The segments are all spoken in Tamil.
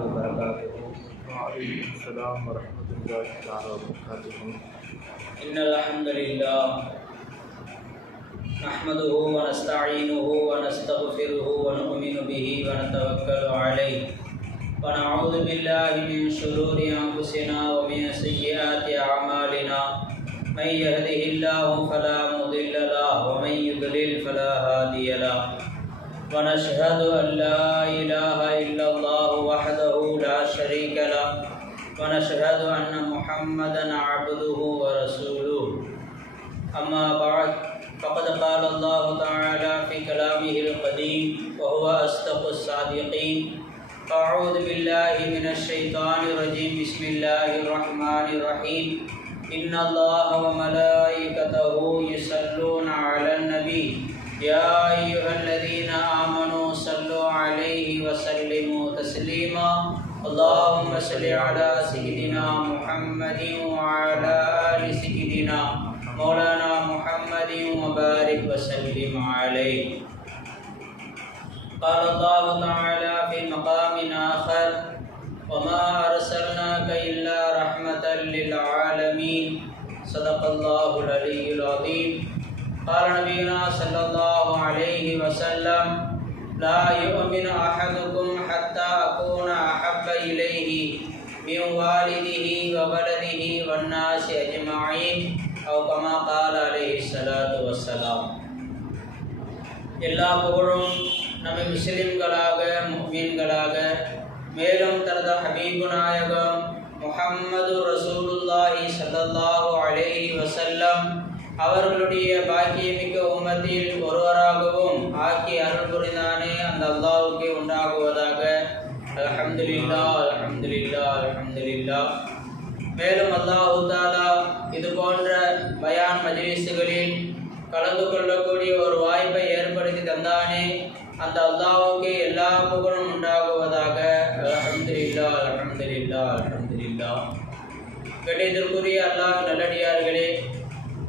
وبركاته. وعليكم السلام ورحمة الله تعالى وبركاته. إن الحمد لله نحمده ونستعينه ونستغفره ونؤمن به ونتوكل عليه ونعوذ بالله من شرور أنفسنا ومن سيئات أعمالنا من يهده الله فلا مضل له ومن يضلل فلا هادي له ونشهد أن لا إله إلا الله وحده لا شريك له ونشهد أن محمدا عبده ورسوله. أما بعد فقد قال الله تعالى في كلامه القديم وهو أصدق الصادقين. أعوذ بالله من الشيطان الرجيم. بسم الله الرحمن الرحيم. إن الله وملائكته يصلون على النبي يا أيها الذين آمنوا صلوا عليه وسلموا تسليما. اللهم صل على سيدنا محمد وعلى آل سيدنا مولانا محمد وبارك وسلم عليه. قال الله تعالى في مقام آخر وما أرسلناك إلا رحمة للعالمين. صدق الله العلي العظيم. قال نبينا صلى الله عليه وسلم لا يؤمن أحدكم حتى أكون أحب إليه من والده وولده والناس أجمعين أو كما قال عليه الصلاة والسلام. எல்லா புகழும் நம்மை முஸ்லிம்களாக முஃமின்களாக மேலும் தனது ஹபீபு நாயகம் முஹம்மது ரசூலுல்லாஹி ஸல்லல்லாஹு அலைஹி வஸல்லம் அவர்களுடைய பாக்கியமிக்க உம்மத்தில் ஒருவராகவும் ஆக்கி அருள் புரிந்தானே அந்த அல்லாஹ்வுக்கு உண்டாகுவதாக. அல்ஹம்துலில்லாஹ் அல்ஹம்துலில்லாஹ் அல்ஹம்துலில்லாஹ். மேலும் அல்லாஹ் தஆலா இது போன்ற பயான் மஜ்லிஸ்களில் கலந்து கொள்ளக்கூடிய ஒரு வாய்ப்பை ஏற்படுத்தி தந்தானே அந்த அல்லாஹ்வுக்கு எல்லா புகழும் உண்டாகுவதாக. அல்ஹம்துலில்லாஹ் அல்ஹம்துலில்லாஹ் அல்ஹம்துலில்லாஹ். கண்ணியத்திற்குரிய அல்லாஹ் நல்லடியார்களே,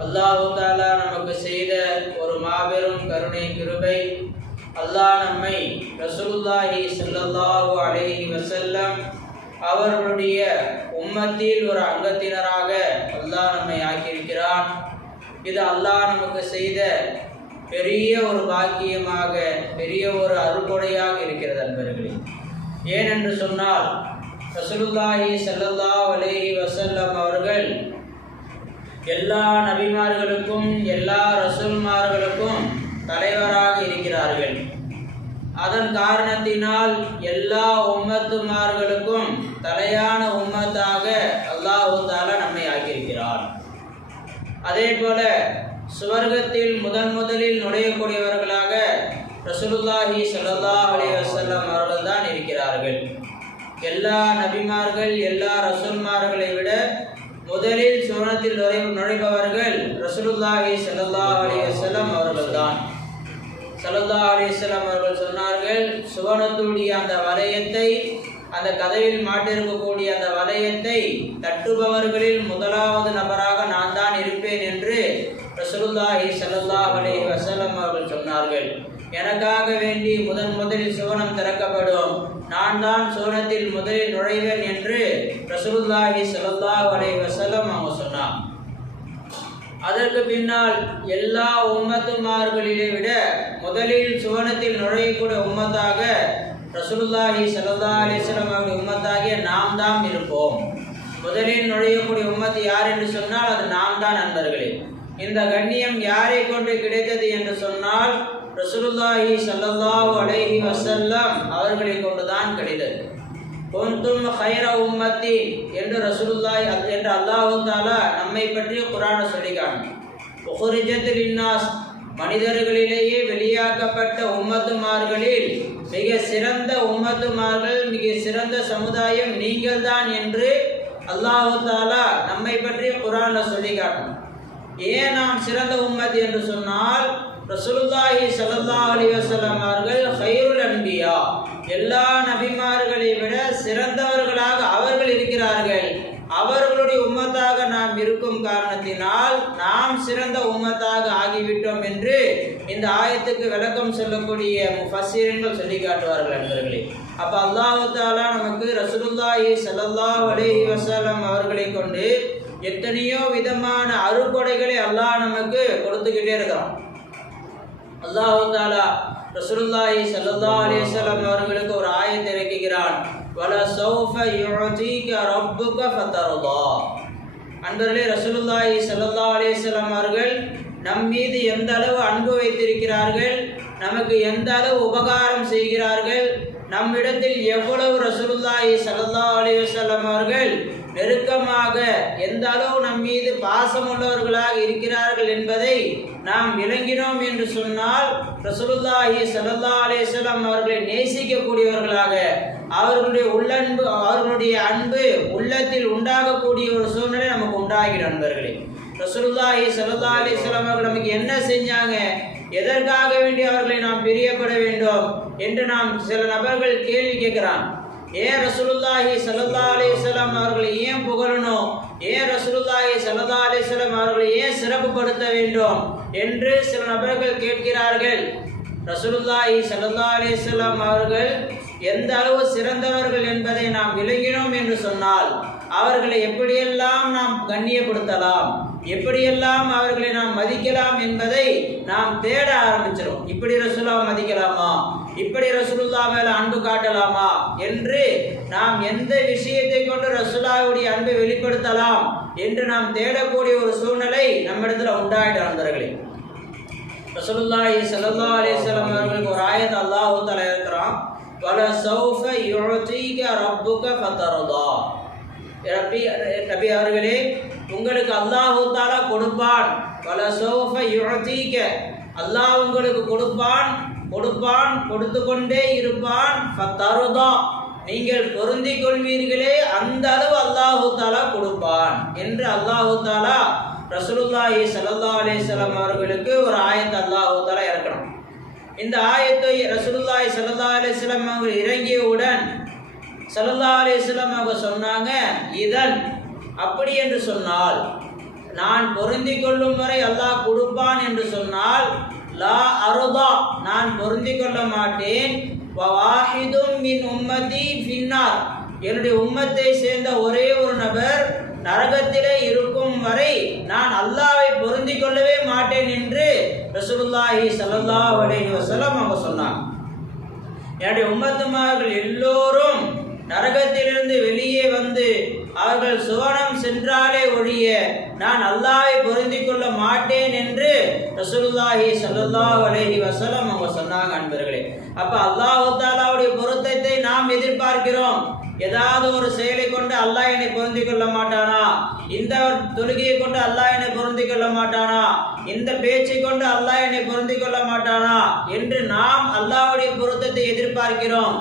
அல்லாஹ் தஆலா நமக்கு செய்த ஒரு மாபெரும் கருணை கிருபை, அல்லாஹ் நம்மை ரசூலுல்லாஹி ஸல்லல்லாஹு அலைஹி வஸல்லம் அவர்களுடைய உம்மத்தில் ஒரு அங்கத்தினராக அல்லாஹ் நம்மை ஆக்கியிருக்கிறான். இது அல்லாஹ் நமக்கு செய்த பெரிய ஒரு பாக்கியமாக, பெரிய ஒரு அருள்கொடையாக இருக்கிறது அன்பர்களே. ஏனென்று சொன்னால் ரசூலுல்லாஹி ஸல்லல்லாஹு அலைஹி வஸல்லம் அவர்கள் எல்லா நபிமார்களுக்கும் எல்லா ரசூல்மார்களுக்கும் தலைவராக இருக்கிறார்கள். அதன் காரணத்தினால் எல்லா உம்மத்துமார்களுக்கும் தலையான உம்மத்தாக அல்லாஹ் தஆலா நம்மை ஆக்கியிருக்கிறார். அதே போல சுவர்க்கத்தில் முதலில் நுழையக்கூடியவர்களாக ரசூலுல்லாஹி ஸல்லல்லாஹு அலைஹி வஸல்லம் அவர்கள் தான் இருக்கிறார்கள். எல்லா நபிமார்கள் எல்லா ரசூல்மார்களை விட முதலில் சுவனத்தில் நுழைபவர்கள் ரசூலுல்லாஹி ஸல்லல்லாஹு அலைஹி வஸல்லம் அவர்கள்தான். ஸல்லல்லாஹு அலைஹி வஸல்லம் அவர்கள் சொன்னார்கள், சுவனத்துடைய அந்த வளையத்தை, அந்த கதவில் மாட்டிருக்கக்கூடிய அந்த வளையத்தை தட்டுபவர்களில் முதலாவது நபராக நான் தான் இருப்பேன் என்று ரசூலுல்லாஹி ஸல்லல்லாஹு அலைஹி வஸல்லம் அவர்கள் சொன்னார்கள். எனக்காக வேண்டி முதலில் சுவனம் திறக்கப்படும், நான் தான் சுவனத்தில் முதலில் நுழைவேன் என்று ரசூலுல்லாஹி ஸல்லல்லாஹு அலைஹி வஸல்லம் அவங்க சொன்னார். அதற்கு பின்னால் எல்லா உம்மத்துமார்களிலே விட முதலில் சுவனத்தில் நுழையக்கூடிய உம்மத்தாக ரசூலுல்லாஹி ஸல்லல்லாஹு அலைஹி வஸல்லம் அவருடைய உம்மத்தாகிய நாம் தான் இருப்போம். முதலில் நுழையக்கூடிய உம்மத்து யார் என்று சொன்னால் அது நாம் தான் நண்பர்களே. இந்த கண்ணியம் யாரை கொண்டு கிடைத்தது என்று சொன்னால் ரசூலுல்லாஹி ஸல்லல்லாஹு அலைஹி வஸல்லம் அவர்களை கொண்டுதான் கிடைத்தது. குந்தும் கைர உம்மத்தி என்று ரசூலுல்லாஹி என்று அல்லாஹ் தஆலா நம்மை பற்றி குர்ஆனில் சொல்லிக்கான். உஹ்ரிஜத் லின்னாஸ், மனிதர்களிலேயே வெளியாக்கப்பட்ட உம்மத்துமார்களில் மிக சிறந்த உம்மத்துமார்கள், மிக சிறந்த சமுதாயம் நீங்கள் தான் என்று அல்லாஹ் தஆலா நம்மை பற்றி குர்ஆனில் சொல்லிக்கான். ஏன் நாம் சிறந்த உம்மத் என்று சொன்னால் ரசூலுல்லாஹி ஸல்லல்லாஹு அலைஹி வஸல்லம் அவர்கள் கைருல் அன்பியா, எல்லா நபிமார்களை விட சிறந்தவர்களாக அவர்கள் இருக்கிறார்கள். அவர்களுடைய உம்மத்தாக நாம் இருக்கும் காரணத்தினால் நாம் சிறந்த உம்மத்தாக ஆகிவிட்டோம் என்று இந்த ஆயத்துக்கு விளக்கம் சொல்லக்கூடிய முஃபஸ்ஸிரீன்கள் சொல்லி காட்டுவார்கள் நண்பர்களே. அப்போ அல்லாஹ் தஆலா நமக்கு ரசூலுல்லாஹி ஸல்லல்லாஹு அலைஹி வஸல்லம் அவர்களை கொண்டு எத்தனையோ விதமான அருட்கொடைகளை அல்லாஹ் நமக்கு கொடுத்துக்கிட்டே இருக்கிறான். அல்லாஹ் தஆலா ரசூலுல்லாஹி ஸல்லல்லாஹு அலைஹி வஸல்லம் அவர்களுக்கு ஒரு ஆயத்தை இறக்குகிறான். வல சௌஃப யுஅதீக ரப்புக ஃபதர்தா. அன்பர்களே, ரசூலுல்லாஹி ஸல்லல்லாஹு அலைஹி வஸல்லம் அவர்கள் நம் மீது எந்த அளவு அன்பு வைத்திருக்கிறார்கள், நமக்கு எந்த அளவு உபகாரம் செய்கிறார்கள், நம்மிடத்தில் எவ்வளவு ரசூலுல்லாஹி ஸல்லல்லாஹு அலைஹி வஸல்லம் அவர்கள் நெருக்கமாக எந்த அளவு நம் மீது பாசமுள்ளவர்களாக இருக்கிறார்கள் என்பதை நாம் விளங்கினோம் என்று சொன்னால், ரசூலுல்லாஹி ஸல்லல்லாஹு அலைஹி வஸல்லம் அவர்களை நேசிக்கக்கூடியவர்களாக, அவர்களுடைய அன்பு உள்ளத்தில் உண்டாகக்கூடிய ஒரு சூழ்நிலை நமக்கு உண்டாகிடும். நண்பர்களே, ரசூலுல்லாஹி ஸல்லல்லாஹு அலைஹி வஸல்லம் அவர்கள் நமக்கு என்ன செஞ்சாங்க, எதற்காக வேண்டி அவர்களை நாம் பிரியப்பட வேண்டும் என்று நாம் சில நபர்கள் கேள்வி கேட்கிறான். ஏன் ரசூலுல்லாஹி ஸல்லல்லாஹு அலைஹி வஸல்லம் அவர்களை ஏன் புகழணும், ஏன் ரசூலுல்லாஹி ஸல்லல்லாஹு அலைஹி வஸல்லம் அவர்களை ஏன் சிறப்புப்படுத்த வேண்டும் என்று சில நபர்கள் கேட்கிறார்கள். ரசூலுல்லாஹி ஸல்லல்லாஹு அலைஹி வஸல்லம் அவர்கள் எந்த அளவு சிறந்தவர்கள் என்பதை நாம் விளங்கினோம் என்று சொன்னால், அவர்களை எப்படியெல்லாம் நாம் கண்ணியப்படுத்தலாம், எப்படியெல்லாம் அவர்களை நாம் மதிக்கலாம் என்பதை நாம் தேட ஆரம்பிச்சிடும். இப்படி ரசூலுல்லாஹ் மதிக்கலாமா, இப்படி ரசூலுல்லாஹ் மேல அன்பு காட்டலாமா என்று நாம் எந்த விஷயத்தை கொண்டு ரசூலுல்லாஹ்வுடைய அன்பை வெளிப்படுத்தலாம் என்று நாம் தேடக்கூடிய ஒரு சூழ்நிலை நம்மிடத்தில் உண்டாயிடும். நண்பர்களே, ரசூலுல்லாஹி ஸல்லல்லாஹு அலைஹி வஸல்லம் அவர்களுக்கு ஒரு ஆயத் அல்லாஹ் தஆலா இருக்கிறான். வல சௌஃப யுஅதீக ரப்புக ஃபதர்தா. நபி அவர்களே, உங்களுக்கு அல்லாஹ் தஆலா கொடுப்பான். வல சௌஃப யுஅதீக, அல்லாஹ் உங்களுக்கு கொடுப்பான், கொடுத்து கொண்டே இருப்பான். ஃபதர்தா, நீங்கள் பொருந்திக் கொள்வீர்களே, அந்த அளவு அல்லாஹ் தஆலா கொடுப்பான் என்று அல்லாஹ் தஆலா ரசூலுல்லாஹி ஸல்லல்லாஹு அலைஹி வஸல்லம் அவர்களுக்கு ஒரு ஆயத் அல்லாஹ் தஆலா இறக்கணும். இந்த ஆயத்தை ரசூலுல்லாஹி ஸல்லல்லாஹு அலைஹி வஸல்லம் அவர்கள் இறங்கியவுடன் ஸல்லல்லாஹு அலைஹி வஸல்லம் அவங்க சொன்னாங்க, இதன் அப்படி என்று சொன்னால், நான் பொருந்திக் கொள்ளும் வரை அல்லாஹ் கொடுப்பான் என்று சொன்னால், லா அருதா, நான் பொருந்திக் கொள்ள மாட்டேன். வவாஹிதும் மின் உம்மதி ஃபின்னார், என்னுடைய உம்மத்தை சேர்ந்த ஒரே ஒரு நபர் நரகத்திலே இருக்கும் வரை நான் அல்லாஹ்வை பொருந்திக் கொள்ளவே மாட்டேன் என்று ரசூலுல்லாஹி ஸல்லல்லாஹு அலைஹி வஸல்லம் அவங்க சொன்னாங்க. என்னுடைய உம்மத்துமார்கள் எல்லோரும் நரகத்திலிருந்து வெளியே வந்து அவர்கள் சுவனம் சென்றாலே ஒழிய நான் அல்லாஹ்வை பொருந்திக் கொள்ள மாட்டேன் என்று ரசூலுல்லாஹி ஸல்லல்லாஹு அலைஹி வஸல்லம் அவங்க சொன்னாங்க. அன்பர்களே, அப்ப அல்லாஹ் தஆலாவுடைய பொருத்தத்தை நாம் எதிர்பார்க்கிறோம். ஏதாவது ஒரு செயலை கொண்டு அல்லாஹ் என்னை பொருந்திக் கொள்ள மாட்டானா, இந்த தொழுகையை கொண்டு அல்லாஹ் என்னை பொருந்திக் கொள்ள மாட்டானா, இந்த பேச்சை கொண்டு அல்லாஹ் என்னை பொருந்திக் கொள்ள மாட்டானா என்று நாம் அல்லாஹ்வுடைய பொருத்தத்தை எதிர்பார்க்கிறோம்.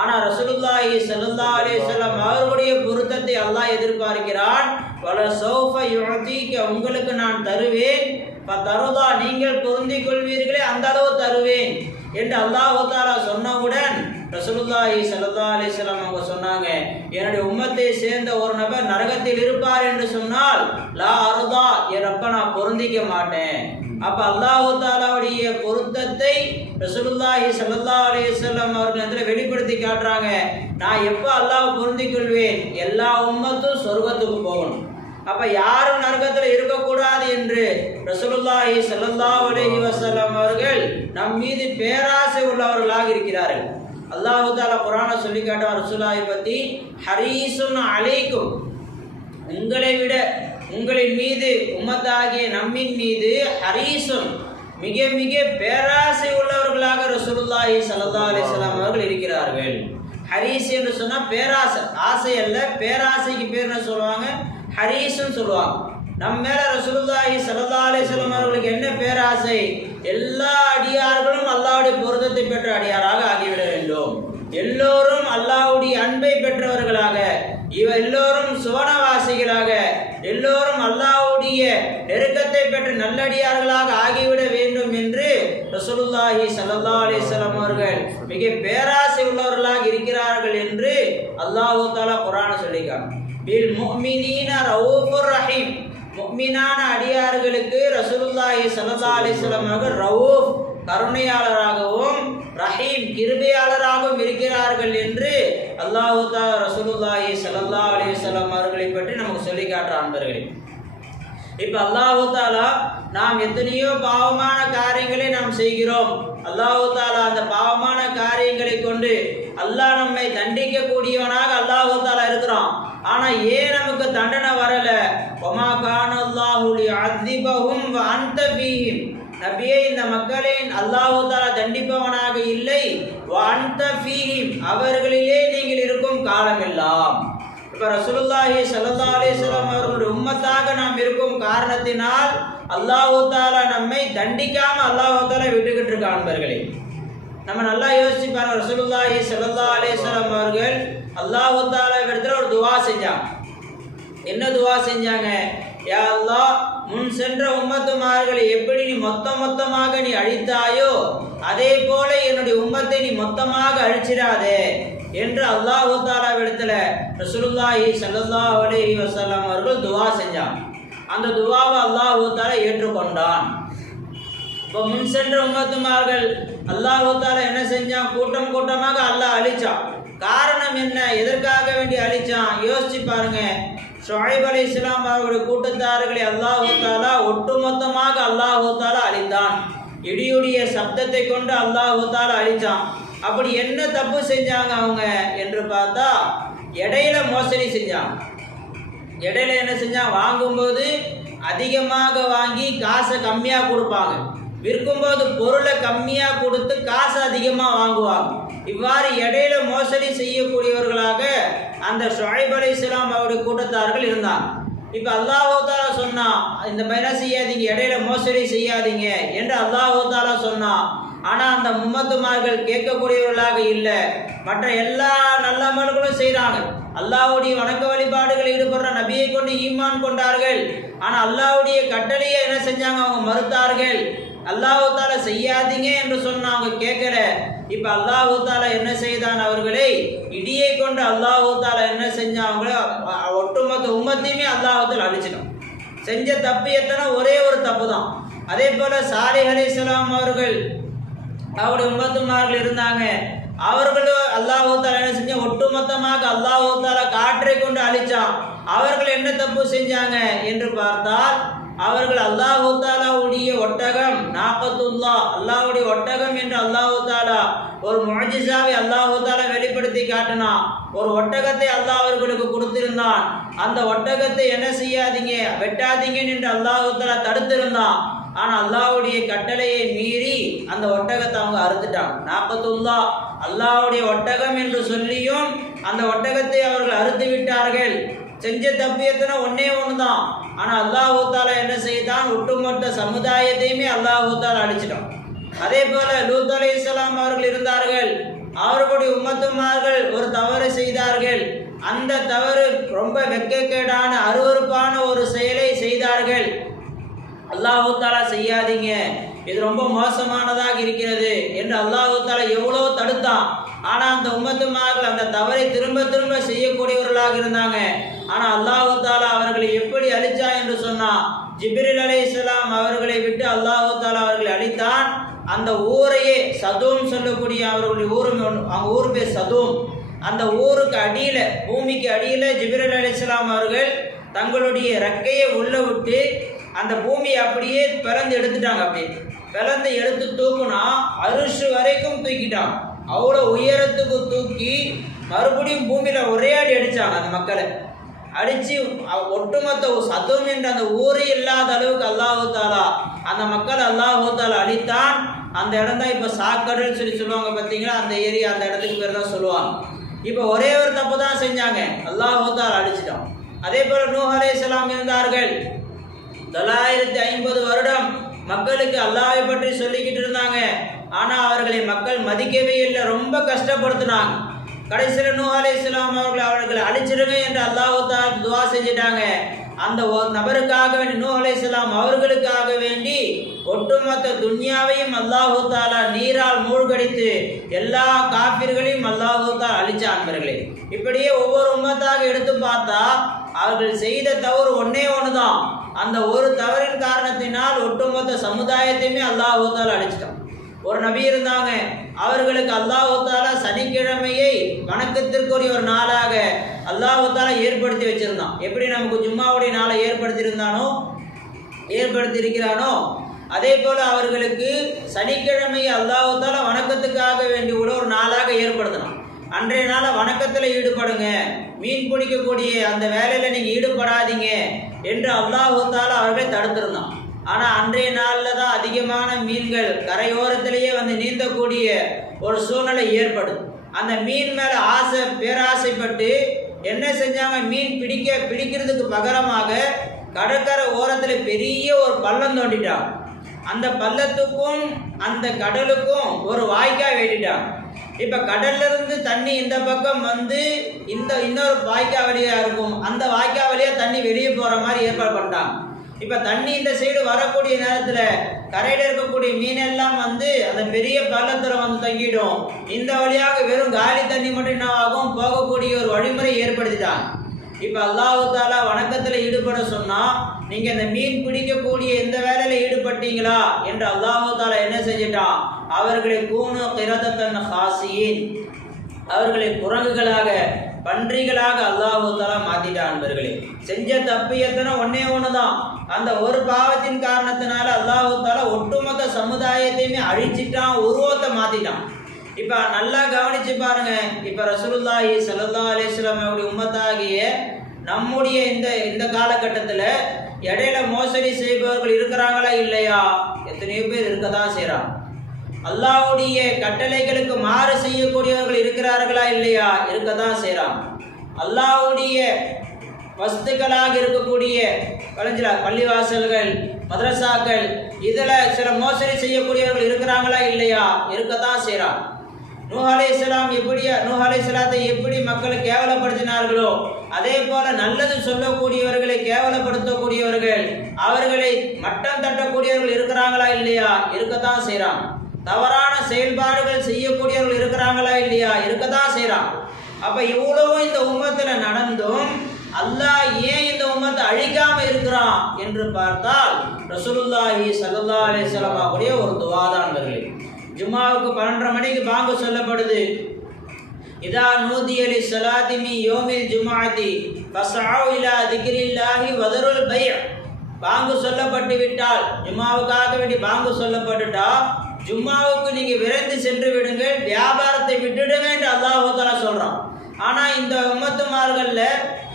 ஆனால் ரசூலுல்லாஹி ஸல்லல்லாஹு அலைஹி வஸல்லம் அவர்களுடைய பொருத்தத்தை அல்லாஹ் எதிர்பார்க்கிறான். வல சௌஃப யுஅதீக, உங்களுக்கு நான் தருவேன். ஃபதர்தா, நீங்கள் பொருந்திக் கொள்வீர்களே, அந்த அளவு தருவேன் என்று அல்லாஹ் தஆலா சொன்னவுடன் ரசூலுல்லாஹி ஸல்லல்லாஹு அலைஹி வஸல்லம் அவங்க சொன்னாங்க, என்னுடைய உம்மத்தை சேர்ந்த ஒரு நபர் நரகத்தில் இருப்பார் என்று சொன்னால், லா அருதா, என் ரப்ப நான் பொருந்திக்க மாட்டேன். அப்ப அல்லாஹ் தஆலாவுடைய பொருத்தத்தை ரசூலுல்லாஹி ஸல்லல்லாஹு அலைஹி வஸல்லம் அவர்கள் வெளிப்படுத்தி காட்டுறாங்க. நான் எப்போ அல்லாஹ் பொருந்திக் கொள்வேன், எல்லா உம்மத்தும் சொர்க்கத்துக்கு போகணும். அப்ப யாரும் நரகத்தில் இருக்கக்கூடாது என்று ரசூலுல்லாஹி ஸல்லல்லாஹு அலைஹி வஸல்லம் அவர்கள் நம் மீது பேராசை உள்ளவர்களாக இருக்கிறார்கள். அல்லாஹ் தஆலா குர்ஆனை சொல்லி காட்டுவார் ரசூலுல்லாஹி பத்தி, ஹரீசுன் அலைக்கும், உங்களை விட உங்களின் மீது, உம்மத்தாகிய நம்மின் மீது ஹரீசுன், மிக மிக பேராசை உள்ளவர்களாக ரசூலுல்லாஹி ஸல்லல்லாஹு அலைஹி வஸல்லம் அவர்கள் இருக்கிறார்கள். ஹரீஸ் என்று சொன்னா பேராசை, ஆசை அல்ல, பேராசைக்கு பேர் என்ன சொல்லுவாங்க, ஹரீஸ்ன்னு சொல்லுவாங்க. நம்ம மேல ரசூலுல்லாஹி ஸல்லல்லாஹு அலைஹி வஸல்லம் அவர்களுக்கு என்ன பேராசை, எல்லா அடியார்களும் அல்லாஹ்வுடைய பொருத்தத்தை பெற்ற அடியாராக ஆகிவிட வேண்டும், எல்லோரும் அல்லாஹ்வுடைய அன்பை பெற்றவர்களாக, எல்லோரும் சுவனவாசிகளாக, எல்லோரும் அல்லாஹ்வுடைய நெருக்கத்தை பெற்ற நல்லடியார்களாக ஆகிவிட வேண்டும் என்று ரசூலுல்லாஹி ஸல்லல்லாஹு அலைஹி வஸல்லம் அவர்கள் மிக பேராசை உள்ளவர்களாக இருக்கிறார்கள் என்று அல்லாஹ் தஆலா குர்ஆனை சொல்லியிருக்காங்க. பில் முஃமினீன ரഊஃபுர் ரஹீம், முஃமினான அடியார்களுக்கு ரசூலுல்லாஹி ஸல்லல்லாஹு அலைஹி வஸல்லம் அவர்கள் ரഊஃப், கருணையாளராகவும் ரஹீம் கிருபையாளராகவும் இருக்கிறார்கள் என்று அல்லாஹ் தஆலா ரசூலுல்லாஹி ஸல்லல்லாஹு அலைஹி வஸல்லம் அவர்களை பற்றி நமக்கு சொல்லி காட்டுற அன்பர்களே. இப்போ அல்லாஹ் தஆலா நாம் எத்தனையோ பாவமான காரியங்களை நாம் செய்கிறோம். அல்லாஹ் தஆலா அந்த பாவமான காரியங்களை கொண்டு அல்லாஹ் நம்மை தண்டிக்க கூடியவனாக அல்லாஹ் தஆலா இருக்கிறான். ஆனா ஏன் நமக்கு தண்டனை வரல? வமா கானல்லாஹு லியுஅذிபஹும் வ அன்த ஃபீஹிம். நபியே, இந்த மக்களை அல்லாஹ் தஆலா தண்டிப்பவனாக இல்லை. வ அன்த ஃபீஹிம், அவர்களிலே நீங்கள் இருக்கும் காலமெல்லாம். இப்போ ரசூலுல்லாஹி ஸல்லல்லாஹு அலைஹி வஸல்லம் அவர்களுடைய உம்மத்தாக நாம் இருக்கும் காரணத்தினால் அல்லாஹ் தஆலா நம்மை தண்டிக்காம அல்லாஹ் தஆலா விட்டுக்கிட்டு இருக்க அன்பர்களே. நம்ம நல்லா யோசிச்சு பாருங்க. ரசூலுல்லாஹி ஸல்லல்லாஹு அலைஹி வஸல்லம் அவர்கள் அல்லாஹ் தஆலா இடத்துல ஒரு துவா செஞ்சாங்க. என்ன துவா செஞ்சாங்க? யா அல்லாஹ், முன் சென்ற உம்மத்துமார்களை எப்படி நீ மொத்தமாக நீ அழித்தாயோ அதே போல என்னுடைய உம்மத்தை நீ மொத்தமாக அழிச்சிடாதே என்று அல்லாஹ் தஆலாவிடத்துல ரசூலுல்லாஹி ஸல்லல்லாஹு அலைஹி வஸல்லம் அவர்கள் துவா செஞ்சாங்க. அந்த துவாவை அல்லாஹ் தஆலா ஏற்றுக்கொண்டான். இப்போ முன் சென்ற உம்மத்துமார்கள் அல்லாஹ் தஆலா என்ன செஞ்சான்? கூட்டம் கூட்டமாக அல்லாஹ் அழிச்சான். காரணம் என்ன? எதற்காக வேண்டி அழிச்சான்? யோசிச்சு பாருங்க. ஷுஐப் அலைஹிஸ்ஸலாம் அவருடைய கூட்டத்தார்களை அல்லாஹ் தஆலா ஒட்டுமொத்தமாக அல்லாஹ் தஆலா அழித்தான். இடியுடைய சப்தத்தை கொண்டு அல்லாஹ் தஆலா அழிச்சான். அப்படி என்ன தப்பு செஞ்சாங்க அவங்க என்று பார்த்தா, இடையில மோசடி செஞ்சாங்க. இடையில என்ன செஞ்சாங்க? வாங்கும்போது அதிகமாக வாங்கி காசை கம்மியாக கொடுப்பாங்க, விற்கும்போது பொருளை கம்மியாக கொடுத்து காசு அதிகமாக வாங்குவாங்க. இவ்வாறு இடையில மோசடி செய்யக்கூடியவர்களாக அந்த ஷுஐப் அலைஹிஸ்ஸலாம் அவருடைய கூட்டத்தார்கள் இருந்தாங்க. இப்போ அல்லாஹ் தஆலா சொன்னா, இந்த மாதிரி செய்யாதீங்க, இடையில மோசடி செய்யாதீங்க என்று அல்லாஹ் தஆலா சொன்னா. ஆனால் அந்த மும்மத்துமார்கள் கேட்கக்கூடியவர்களாக இல்லை. மற்ற எல்லா நல்ல அமல்களும் செய்கிறாங்க. அல்லாஹ்வுடைய வணக்க வழிபாடுகள் ஈடுபடுற நபியை கொண்டு ஈமான் கொண்டார்கள். ஆனால் அல்லாஹ்வுடைய கட்டளையை என்ன செஞ்சாங்க? அவங்க மறுத்தார்கள். அல்லாஹ் தஆலா செய்யாதீங்க என்று சொன்ன அவங்க கேட்கல. இப்போ அல்லாஹ் தஆலா என்ன செய்தான்? அவர்களை இடியை கொண்டு அல்லாஹ் தஆலா என்ன செஞ்சாங்க? ஒட்டுமொத்த உம்மத்தையுமே அல்லாஹ் தஆலா அழிச்சிட்டான். செஞ்ச தப்பு எத்தனை? ஒரே ஒரு தப்பு தான். அதே போல சாலிஹ் அலைஹிஸ்ஸலாம் அவர்கள் அவருடைய உம்மத்துமார்கள் இருந்தாங்க. அவர்களும் அல்லாஹ் தஆலா என்ன செஞ்ச? ஒட்டுமொத்தமாக அல்லாஹ் தஆலா காற்றை கொண்டு அழிச்சான். அவர்கள் என்ன தப்பு செஞ்சாங்க என்று பார்த்தால், அவர்கள் அல்லாஹ் தஆலாவுடைய ஒட்டகம் நாகத்துல்லாஹ், அல்லாஹ்வுடைய ஒட்டகம் என்று அல்லாஹ் தஆலா ஒரு முஅஜிஸாவை அல்லாஹ் தஆலா வெளிப்படுத்தி காட்டினான். ஒரு ஒட்டகத்தை அல்லாஹ் அவர்களுக்கு கொடுத்திருந்தான். அந்த ஒட்டகத்தை என்ன செய்யாதீங்க, வெட்டாதீங்க என்று அல்லாஹ் தஆலா தடுத்திருந்தான். ஆனால் அல்லாஹ்வுடைய கட்டளையை மீறி அந்த ஒட்டகத்தை அவங்க அறுத்துட்டாங்க. நாகத்துல்லாஹ், அல்லாஹ்வுடைய ஒட்டகம் என்று சொல்லியும் அந்த ஒட்டகத்தை அவர்கள் அறுத்து விட்டார்கள். செஞ்ச தப்பு எத்தனை? ஒன்னே ஒன்று தான். ஆனால் அல்லாஹ் தஆலா என்ன செய்தான்? ஒட்டுமொத்த சமுதாயத்தையுமே அல்லாஹ் தஆலா அழிச்சிட்டான். அதே போல லூத் அலைஹிஸ்ஸலாம் அவர்கள் இருந்தார்கள். அவர்களுடைய உம்மத்துமார்கள் ஒரு தவறு செய்தார்கள். அந்த தவறு ரொம்ப வெட்கக்கேடான அருவருப்பான ஒரு செயலை செய்தார்கள். அல்லாஹ் தஆலா செய்யாதீங்க, இது ரொம்ப மோசமானதாக இருக்கிறது என்று அல்லாஹ் தஆலா எவ்வளோ தடுத்தான். ஆனால் அந்த உம்மத்துமார்கள் அந்த தவறை திரும்ப திரும்ப செய்யக்கூடியவர்களாக இருந்தாங்க. ஆனால் அல்லாஹ் தஆலா அவர்களை எப்படி அழிச்சா என்று சொன்னால், ஜிப்ரீல் அலைஹிஸ்ஸலாம் அவர்களை விட்டு அல்லாஹ் தஆலா அவர்களை அழித்தான். அந்த ஊரையே சதூம் சொல்லக்கூடிய அவர்களுடைய அவங்க ஊர் பேர் சதூம். அந்த ஊருக்கு அடியில், பூமிக்கு அடியில் ஜிப்ரீல் அலைஹிஸ்ஸலாம் அவர்கள் தங்களுடைய ரெக்கையை உள்ள விட்டு அந்த பூமியை அப்படியே பிளந்து எடுத்துட்டாங்க. அப்படியே பிளந்து எடுத்து தூக்குனா அரிஷு வரைக்கும் தூக்கிட்டாங்க. அவ்வளோ உயரத்துக்கு தூக்கி மறுபடியும் பூமியில் ஒரே அடி அடித்தாங்க. அந்த மக்களை அடித்து ஒட்டுமொத்த சதூம் என்ற அந்த ஊரே இல்லாத அளவுக்கு அல்லாஹ் தஆலா அந்த மக்கள் அல்லாஹ் தஆலா அழித்தான். அந்த இடம் தான் இப்போ சாக்கடல் சொல்லுவாங்க பார்த்தீங்களா, அந்த ஏரியா, அந்த இடத்துக்கு பேர் தான் சொல்லுவாங்க. இப்போ ஒரே ஒரு தப்பு தான் செஞ்சாங்க, அல்லாஹ் தஆலா அழிச்சிட்டான். அதே போல் நூஹ் அலைஹிஸ்ஸலாம் இருந்தார்கள். 950 வருடம் மக்களுக்கு அல்லாஹ்வை பற்றி சொல்லிக்கிட்டு இருந்தாங்க. ஆனால் அவர்களை மக்கள் மதிக்கவே இல்லை, ரொம்ப கஷ்டப்படுத்தினாங்க. கடைசியில் நூஹ் அலைஹிஸ்ஸலாம் அவர்களை அழிச்சிருங்க என்று அல்லாஹ் தஆலா துவா செஞ்சிட்டாங்க. அந்த ஒரு நபருக்காக வேண்டி, நூஹ் அலைஹிஸ்ஸலாம் அவர்களுக்காக வேண்டி ஒட்டுமொத்த துன்யாவையும் அல்லாஹ் தஆலா நீரால் மூழ்கடித்து எல்லா காஃபிர்களையும் அல்லாஹ் தஆலா அழிச்சான்களே. இப்படியே ஒவ்வொரு உம்மத்தாக எடுத்து பார்த்தா அவர்கள் செய்த தவறு ஒன்னே ஒன்று தான். அந்த ஒரு தவறின் காரணத்தினால் ஒட்டுமொத்த சமுதாயத்தையுமே அல்லாஹ் தஆலா அழிச்சிட்டான். ஒரு நபி இருந்தாங்க, அவர்களுக்கு அல்லாஹ் தஆலா சனிக்கிழமையை வணக்கத்திற்குரிய ஒரு நாளாக அல்லாஹ் தஆலா ஏற்படுத்தி வச்சிருந்தான். எப்படி நமக்கு ஜும்மாவுடைய நாளை ஏற்படுத்தி இருக்கிறானோ அதே போல அவர்களுக்கு சனிக்கிழமையை அல்லாஹ் தஆலா வணக்கத்துக்காக வேண்டி உள்ள ஒரு நாளாக ஏற்படுத்தினான். அன்றைய நாளை வணக்கத்தில் ஈடுபடுங்க, மீன் பிடிக்கக்கூடிய அந்த வேலையில் நீங்கள் ஈடுபடாதீங்க என்று அல்லாஹ் தஆலா அவர்களை தடுத்திருந்தான். ஆனால் அன்றைய நாளில் தான் அதிகமான மீன்கள் கரையோரத்திலேயே வந்து நீந்தக்கூடிய ஒரு சூழ்நிலை ஏற்படும். அந்த மீன் மேலே பேராசைப்பட்டு என்ன செஞ்சாங்க, மீன் பிடிக்கிறதுக்கு பகரமாக கடற்கரை ஓரத்தில் பெரிய ஒரு பள்ளம் தோண்டிட்டாங்க. அந்த பள்ளத்துக்கும் அந்த கடலுக்கும் ஒரு வாய்க்கால் வெட்டிட்டாங்க. இப்போ கடல்லிருந்து தண்ணி இந்த பக்கம் வந்து இன்னொரு வாய்க்கால் வழியாக இருக்கும், அந்த வாய்க்கால் வழியாக தண்ணி வெளியே போகிற மாதிரி ஏற்பாடு பண்ணிட்டாங்க. இப்போ தண்ணி இந்த சைடு வரக்கூடிய நேரத்தில் கரையில் இருக்கக்கூடிய மீனெல்லாம் வந்து அந்த பெரிய பள்ளத்தில் வந்து தங்கிடும். இந்த வழியாக வெறும் காலி தண்ணி மட்டும் என்ன ஆகும், போகக்கூடிய ஒரு வழிமுறை ஏற்படுத்திட்டாங்க. இப்போ அல்லாஹ் தஆலா வணக்கத்தில் ஈடுபட சொன்னால் நீங்கள் இந்த மீன் பிடிக்கக்கூடிய இந்த வேலையில் ஈடுபட்டீங்களா என்று அல்லாஹ் தஆலா என்ன செஞ்சிட்டான், அவர்களை கூனு கிரதத்தன் ஹாசியின், அவர்களை குரங்குகளாக பன்றிகளாக அல்லாஹ் தஆலா மாற்றிட்டான். நண்பர்களே, செஞ்ச தப்பு எத்தனை ஒன்று தான். அந்த ஒரு பாவத்தின் காரணத்தினால அல்லாஹ் தஆலா ஒட்டுமொத்த சமுதாயத்தையுமே அழிச்சிட்டான், உருவத்தை மாற்றிட்டான். இப்போ நல்லா கவனிச்சு பாருங்க. இப்போ ரசூலுல்லாஹி ஸல்லல்லாஹு அலைஹி வஸல்லம் அவருடைய உம்மத்தாகிய நம்முடைய இந்த காலகட்டத்தில் இடையில மோசடி செய்பவர்கள் இருக்கிறாங்களா இல்லையா? எத்தனையோ பேர் இருக்க தான் செய்கிறாங்க. அல்லாஹ்வுடைய கட்டளைகளுக்கு மாறு செய்யக்கூடியவர்கள் இருக்கிறார்களா இல்லையா? இருக்க தான் செய்கிறாங்க. அல்லாஹ்வுடைய வஸ்துக்களாக இருக்கக்கூடிய பள்ளிவாசல்கள், மதரசாக்கள், இதில் சில மோசடி செய்யக்கூடியவர்கள் இருக்கிறாங்களா இல்லையா? இருக்கத்தான் செய்கிறான். நூஹ் அலைஹிஸ்ஸலாத்தை எப்படி மக்கள் கேவலப்படுத்தினார்களோ அதே போல நல்லது சொல்லக்கூடியவர்களை கேவலப்படுத்தக்கூடியவர்கள், அவர்களை மட்டம் தட்டக்கூடியவர்கள் இருக்கிறாங்களா இல்லையா? இருக்கத்தான் செய்கிறான். தவறான செயல்பாடுகள் செய்யக்கூடியவர்கள் இருக்கிறாங்களா இல்லையா? இருக்கத்தான் செய்கிறான். அப்போ இவ்வளவும் இந்த உம்மத்தில் நடந்தும் அல்லாஹ் ஏன் இந்த உம்மத்தை அழிக்காம இருக்கிறான் என்று பார்த்தால் ரசூலுல்லாஹி ஸல்லல்லாஹு அலைஹி வஸல்லம் அவருடைய ஒரு துவாதான்களே. ஜும்மாவுக்கு 12:30 மணிக்கு பாங்கு சொல்லப்படுது. இதா நூதிய லிஸ்ஸலாத்தி மின் யௌமில் ஜும்ஆத்தி ஃபஸ்அவு இலா திக்ரில்லாஹி வதருல் பைஅ. பாங்கு சொல்லப்பட்டு விட்டால், ஜும்மாவுக்காக வேண்டி பாங்கு சொல்லப்பட்டுட்டா ஜும்மாவுக்கு நீங்கள் விரைந்து சென்று விடுங்கள், வியாபாரத்தை விட்டுடுங்க என்று அல்லாஹ் தஆலா சொல்கிறான். ஆனால் இந்த உம்மத்துமார்களில்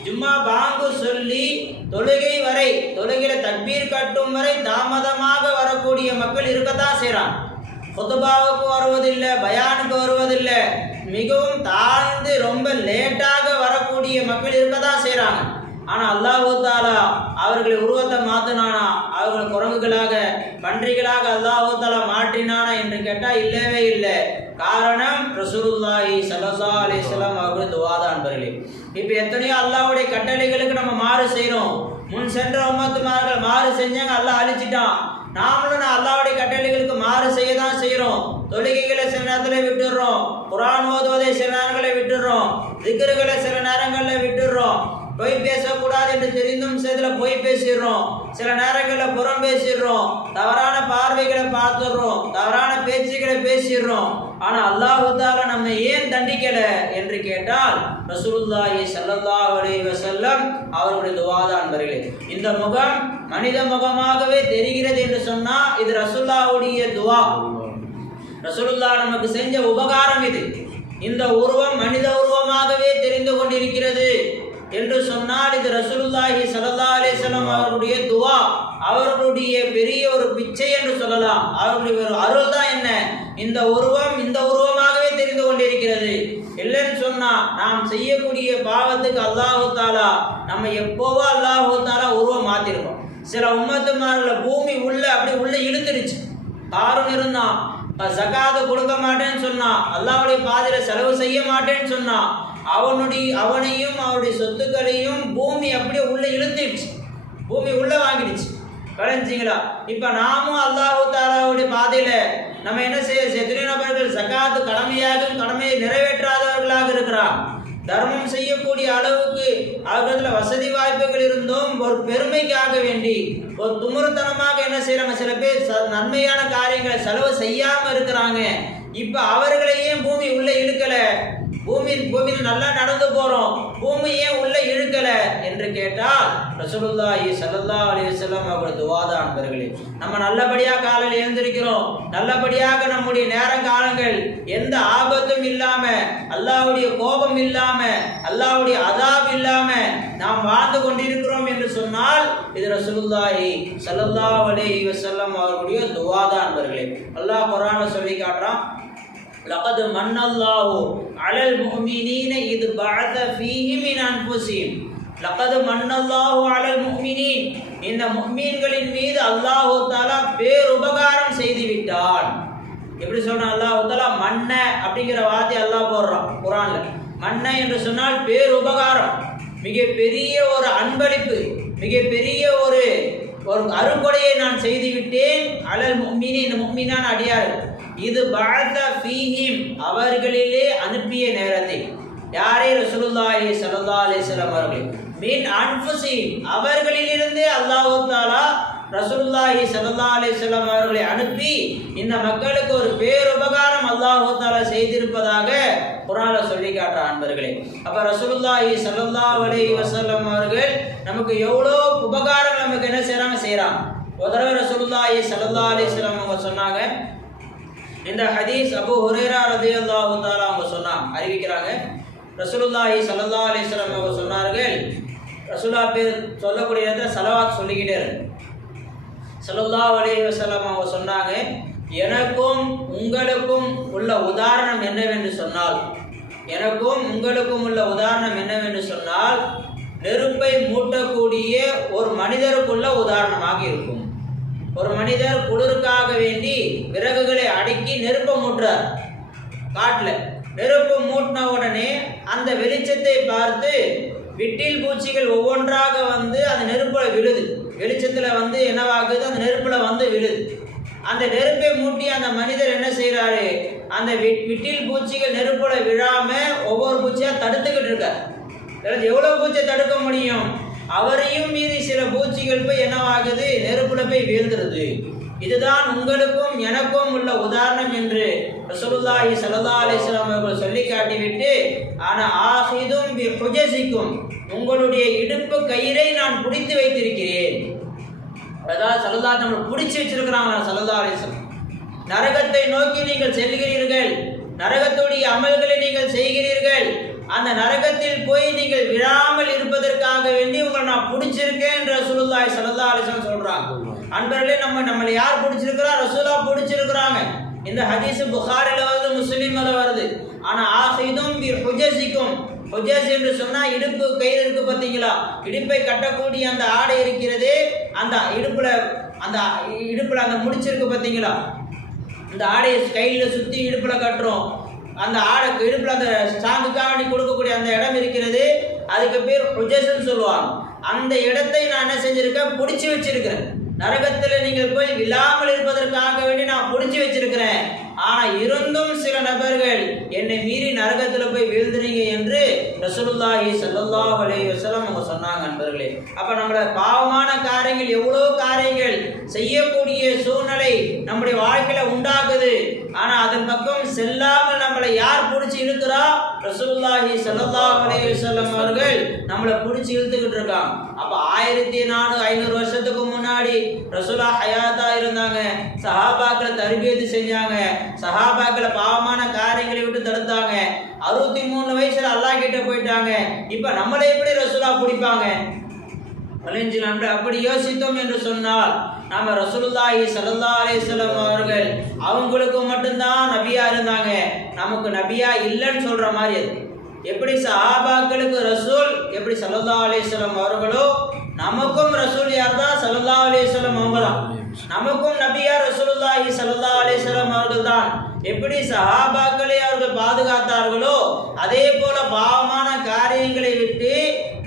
ஜும்மா பாங்கு சொல்லி தொழுகையில தக்பீர் கட்டும் வரை தாமதமாக வரக்கூடிய மக்கள் இருக்கத்தான் செய்கிறான். குதுபாவுக்கு வருவதில்லை, பயானுக்கு வருவதில்லை, மிகவும் தாழ்ந்து ரொம்ப லேட்டாக வரக்கூடிய மக்கள் இருக்கத்தான் செய்கிறாங்க. ஆனால் அல்லாஹ் தஆலா அவர்களை உருவத்தை மாற்றினானா? அவர்கள் குரங்குகளாக பன்றிகளாக அல்லாஹ் தஆலா மாற்றினானா என்று கேட்டால் இல்லவே இல்லை. காரணம் ரசூலுல்லாஹி ஸல்லல்லாஹு அலைஹி வஸல்லம் அவர்கள் துவாதான். நண்பர்களே, இப்போ எத்தனையோ அல்லாஹ்வுடைய கட்டளைகளுக்கு நம்ம மாறு செய்கிறோம். முன் சென்ற உம்மத்துமார்கள் மாறு செஞ்சாங்க, அல்லாஹ் அழிச்சிட்டான். நாமளும் அல்லாஹ்வுடைய கட்டளைகளுக்கு மாறு செய்ய தான் செய்கிறோம். தொழுகைகளை சில நேரத்தில் விட்டுடுறோம், குர்ஆன் ஓதுவதை சில நேரங்களை விட்டுடுறோம், திக்ருகளை சில நேரங்களில் விட்டுடுறோம், பொய் பேசக்கூடாது என்று தெரிந்தும் சிலதில் பொய் பேசிடுறோம், சில நேரங்களில் புறம் பேசிடுறோம், தவறான பார்வைகளை பார்த்துடுறோம், தவறான பேச்சுகளை பேசிடுறோம். ஆனால் அல்லாஹ் தஆலா நம்ம ஏன் தண்டிக்கலை என்று கேட்டால் ரசூலுல்லாஹி ஸல்லல்லாஹு அலைஹி வஸல்லம் அவர்களுடைய துவாதான். நண்பர்களே, இந்த முகம் மனித முகமாகவே தெரிகிறது என்று சொன்னால் இது ரசூலுல்லாஹ்வுடைய துவா. ரசூலுல்லாஹ் நமக்கு செஞ்ச உபகாரம் இது. இந்த உருவம் மனித உருவமாகவே தெரிந்து கொண்டிருக்கிறது என்று சொன்னால் இது ரசூலுல்லாஹி ஸல்லல்லாஹு அலைஹி வஸல்லம் அவர்களுடைய துவா, அவர்களுடைய பெரிய ஒரு பிச்சை என்று சொல்லலாம். அவர்களுடைய ஒரு அருள் தான் என்ன, இந்த உருவமாகவே தெரிந்து கொண்டிருக்கிறது. இல்லைன்னு சொன்னா நாம் செய்யக்கூடிய பாவத்துக்கு அல்லாஹ் தஆலா நம்ம எப்போவோ அல்லாஹ் தஆலா உருவம் மாத்திருக்கோம். சில உம்மத்துமார்களை பூமி அப்படி உள்ள இழுத்துடுச்சு. காரூன் இருந்தான், ஜகாத்து கொடுக்க மாட்டேன்னு சொன்னான், அல்லாஹ்வுடைய பாதையில செலவு செய்ய மாட்டேன்னு சொன்னான். அவனையும் அவருடைய சொத்துக்களையும் பூமி அப்படியே உள்ள இழுத்துடுச்சு, பூமி உள்ள வாங்கிடுச்சு. கலைஞ்சிங்களா? இப்போ நாமும் அல்லாஹ் தஆலாவுடைய பாதையில நம்ம என்ன செய்ய, எத்தனை நபர்கள் ஜகாத்து கடமையை நிறைவேற்றாதவர்களாக இருக்கிறான். தர்மம் செய்யக்கூடிய அளவுக்கு அவர்களில் வசதி வாய்ப்புகள் இருந்தும் ஒரு பெருமைக்காக வேண்டி ஒரு துமுறுத்தனமாக என்ன செய்யறாங்க, சில பேர் நன்மையான காரியங்களை செலவு செய்யாம இருக்கிறாங்க. இப்ப அவர்களையே பூமி உள்ள இழுக்கல, பூமியில் நல்லா நடந்து போறோம், பூமி ஏன் உள்ள இழுக்கல என்று கேட்டால் ரசூலுல்லாஹி ஸல்லல்லாஹு அலைஹி வஸல்லம் அவர்கள் துஆதான். அன்பர்களே, நம்ம நல்லபடியா காலையில் எழுந்திருக்கிறோம், நல்லபடியாக நம்முடைய நேரங்காலங்கள் எந்த ஆபத்தும் இல்லாம, அல்லாஹ்வுடைய கோபம் இல்லாம, அல்லாஹ்வுடைய அதாப் இல்லாம நாம் வாழ்ந்து கொண்டிருக்கிறோம் என்று சொன்னால் இது ரசூலுல்லாஹி ஸல்லல்லாஹு அலைஹி வஸல்லம் அவர்களுடைய துஆதான். அன்பர்களே, அல்லாஹ் குர்ஆன்ல சொல்லி காட்டுறான், லகத் மன்னல்லாஹு அலல் முஃமினீன இத் பஅத ஃபீஹிம் மின் அன்ஃபுஸிஹிம். லகத் மன்னல்லாஹு அலல் முஃமினீன், இந்த முஃமின்களின் மீது அல்லாஹ் தஆலா பேருபகாரம் செய்து விட்டான். எப்படி சொல்றான் அல்லாஹ் தஆலா? மன்ன அப்படிங்கிற வார்த்தை அல்லாஹ் போடுறான் குர்ஆன்ல. மன்ன என்று சொன்னால் பேருபகாரம், மிகப்பெரிய ஒரு அன்பளிப்பு, மிகப்பெரிய ஒரு அருட்கொடையை நான் செய்து விட்டேன். அலல் முஃமினீன், முஃமினான அடியார். இது பஅத ஃபீஹிம், அவர்களிலே அனுப்பிய நேரத்தில். யாரே? ரசூலுல்லாஹி ஸல்லல்லாஹு அலைஹி வஸல்லம் அவர்கள். மின் அன்ஃபுஸிஹிம், அவர்களிலிருந்தே அல்லாஹ் தஆலா ரசூலுல்லாஹி ஸல்லல்லாஹு அலைஹி வஸல்லம் அவர்களை அனுப்பி இந்த மக்களுக்கு ஒரு பேருபகாரம் அல்லாஹ் தஆலா செய்திருப்பதாக குர்ஆன்ல சொல்லி காட்டுற அன்பர்களே. அப்ப ரசூலுல்லாஹி ஸல்லல்லாஹு அலைஹி வஸல்லம் அவர்கள் நமக்கு எவ்வளோ உபகாரம் நமக்கு என்ன செய்றாங்க. ஒரு தடவை ரசூலுல்லாஹி ஸல்லல்லாஹு அலைஹி வஸல்லம் அவங்க சொன்னாங்க, இந்த ஹதீஸ் அபூ ஹுரைரா ரலியல்லாஹு தஆலா அவங்க சொன்னாங்க, அறிவிக்கிறாங்க. ரசூலுல்லாஹி ஸல்லல்லாஹு அலைஹி வஸல்லம் அவங்க சொன்னார்கள், ரசூலுல்லாஹ் பேர் சொல்லக்கூடிய இடத்துல ஸலவாத் சொல்லிக்கிட்டே இருக்கு. ஸல்லல்லாஹு அலைஹி வஸல்லம் அவங்க சொன்னாங்க, எனக்கும் உங்களுக்கும் உள்ள உதாரணம் என்னவென்று சொன்னால், எனக்கும் உங்களுக்கும் உள்ள உதாரணம் என்னவென்று சொன்னால், நெருப்பை மூட்டக்கூடிய ஒரு மனிதருக்குள்ள உதாரணமாக இருக்கும். ஒரு மனிதர் குளிருக்காக வேண்டி விறகுகளை அடுக்கி நெருப்பை மூட்டுறார். காட்டில் நெருப்பு மூட்டின உடனே அந்த வெளிச்சத்தை பார்த்து விட்டில் பூச்சிகள் ஒவ்வொன்றாக வந்து அந்த நெருப்பில் விழுது. வெளிச்சத்தில் வந்து என்னவாகுது, அந்த நெருப்பில் வந்து விழுது. அந்த நெருப்பை மூட்டி அந்த மனிதர் என்ன செய்கிறாரு, அந்த விட்டில் பூச்சிகள் நெருப்பில் விழாம ஒவ்வொரு பூச்சியாக தடுத்துக்கிட்டு இருக்கார். எவ்வளோ பூச்சியை தடுக்க முடியும்? அவரையும் மீறி சில பூச்சிகள் போய் என்னவாகுது, நெருப்புல போய் வீழ்ந்துருது. இதுதான் உங்களுக்கும் எனக்கும் உள்ள உதாரணம் என்று ரசூலுல்லாஹி ஸல்லல்லாஹு அலைஹி வஸல்லம் அவர்கள் சொல்லி காட்டிவிட்டு, ஆனா ஆஹிதும் பி ஹுஜஸிக்கும், உங்களுடைய இடுப்பு கயிறை நான் பிடித்து வைத்திருக்கிறேன். அதாவது ஸல்லல்லாஹு நம்ம பிடிச்சி வச்சிருக்கிறாங்க ஸல்லல்லாஹு அலைஹி வஸல்லம். நரகத்தை நோக்கி நீங்கள் செல்கிறீர்கள், நரகத்துடைய அமல்களை நீங்கள் செய்கிறீர்கள், அந்த நரகத்தில் போய் நீங்கள் விழாமல் இருப்பதற்காக வேண்டி உங்களை நான் பிடிச்சிருக்கேன் என்று ரசூலுல்லாஹி ஸல்லல்லாஹு அலைஹி வஸல்லம் சொல்றாங்க. அன்பர்களே, நம்மளை யார் பிடிச்சிருக்கிறா? ரசூலுல்லாஹ் பிடிச்சிருக்கிறாங்க. இந்த ஹதீஸ் புகாரில வருது, முஸ்லிம்ல வருது. ஆனா ஆஹிதும் பி ஹுஜஸிக்கும், ஹுஜஸ் என்று சொன்னா இடுப்பு கயிறு இருக்கு பார்த்தீங்களா, இடுப்பை கட்டக்கூடிய அந்த ஆடை இருக்கிறதே, அந்த இடுப்புல அந்த முடிச்சிருக்கு பார்த்தீங்களா, அந்த ஆடையை கையில சுத்தி இடுப்புல கட்டுறோம். அந்த ஆடை இடுப்புல அந்த சாங்குக்காண்டி கொடுக்கக்கூடிய அந்த இடம் இருக்கிறது, அதுக்கு பேர் ஹுஜஸ்ன்னு சொல்லுவாங்க. அந்த இடத்தை நான் என்ன செஞ்சிருக்கேன், பிடிச்சி வச்சிருக்கிறேன். நரகத்தில் நீங்கள் போய் விழாமல் இருப்பதற்காக வேண்டி நான் பிடிச்சி வச்சிருக்கிறேன். ஆனா இருந்தும் சில நபர்கள் என்னை மீறி நரகத்தில் போய் வீழ்ந்துறீங்க என்று ரசூலுல்லாஹி ஸல்லல்லாஹு அலைஹி வஸல்லம் அவங்க சொன்னாங்க. அன்பர்களே, அப்ப நம்மள பாவமான காரியங்கள், எவ்வளோ காரியங்கள் செய்யக்கூடிய சூழ்நிலை நம்முடைய வாழ்க்கையில உண்டாகுது. ஆனா அதன் பக்கம் செல்லாமல் நம்மளை யார் பிடிச்சி இழுக்கிறா? ரசூலுல்லாஹி ஸல்லல்லாஹு அலைஹி வஸல்லம் அவர்கள் நம்மளை பிடிச்சி இழுத்துக்கிட்டு இருக்காங்க. அப்ப 1400-500 வருஷத்துக்கு முன்னாடி ரசூலா ஹயாத்தா இருந்தாங்க. சஹாபாக்களை தர்பியத்து செஞ்சாங்க, சஹாபாக்களை பாவமான காரியங்களை விட்டு தடுத்தாங்க. 63 வயசுல அல்லாஹ் கிட்ட போயிட்டாங்க. இப்ப நம்மளை எப்படி ரசூலா பிடிப்பாங்க? அப்படி யோசித்தோம் என்று சொன்னால் நாம ரசூலுல்லாஹி ஸல்லல்லாஹு அலைஹி வஸல்லம் அவர்கள் அவங்களுக்கு மட்டும்தான் நபியா இருந்தாங்க, நமக்கு நபியா இல்லைன்னு சொல்ற மாதிரி. அது எப்படி சஹாபாக்களுக்கு ரசூல், எப்படி ஸல்லல்லாஹு அலைஹி வஸல்லம் அவர்களோ நமக்கும் ரசூல் யார் தான்? ஸல்லல்லாஹு அலைஹி வஸல்லம் அவங்க தான். நமக்கும் நபியா ரசூலுல்லாஹி ஸல்லல்லாஹு அலைஹி வஸல்லம் அவர்கள் தான். எப்படி சஹாபாக்களை அவர்கள் பாதுகாத்தார்களோ அதே போல பாவமான காரியங்களை விட்டு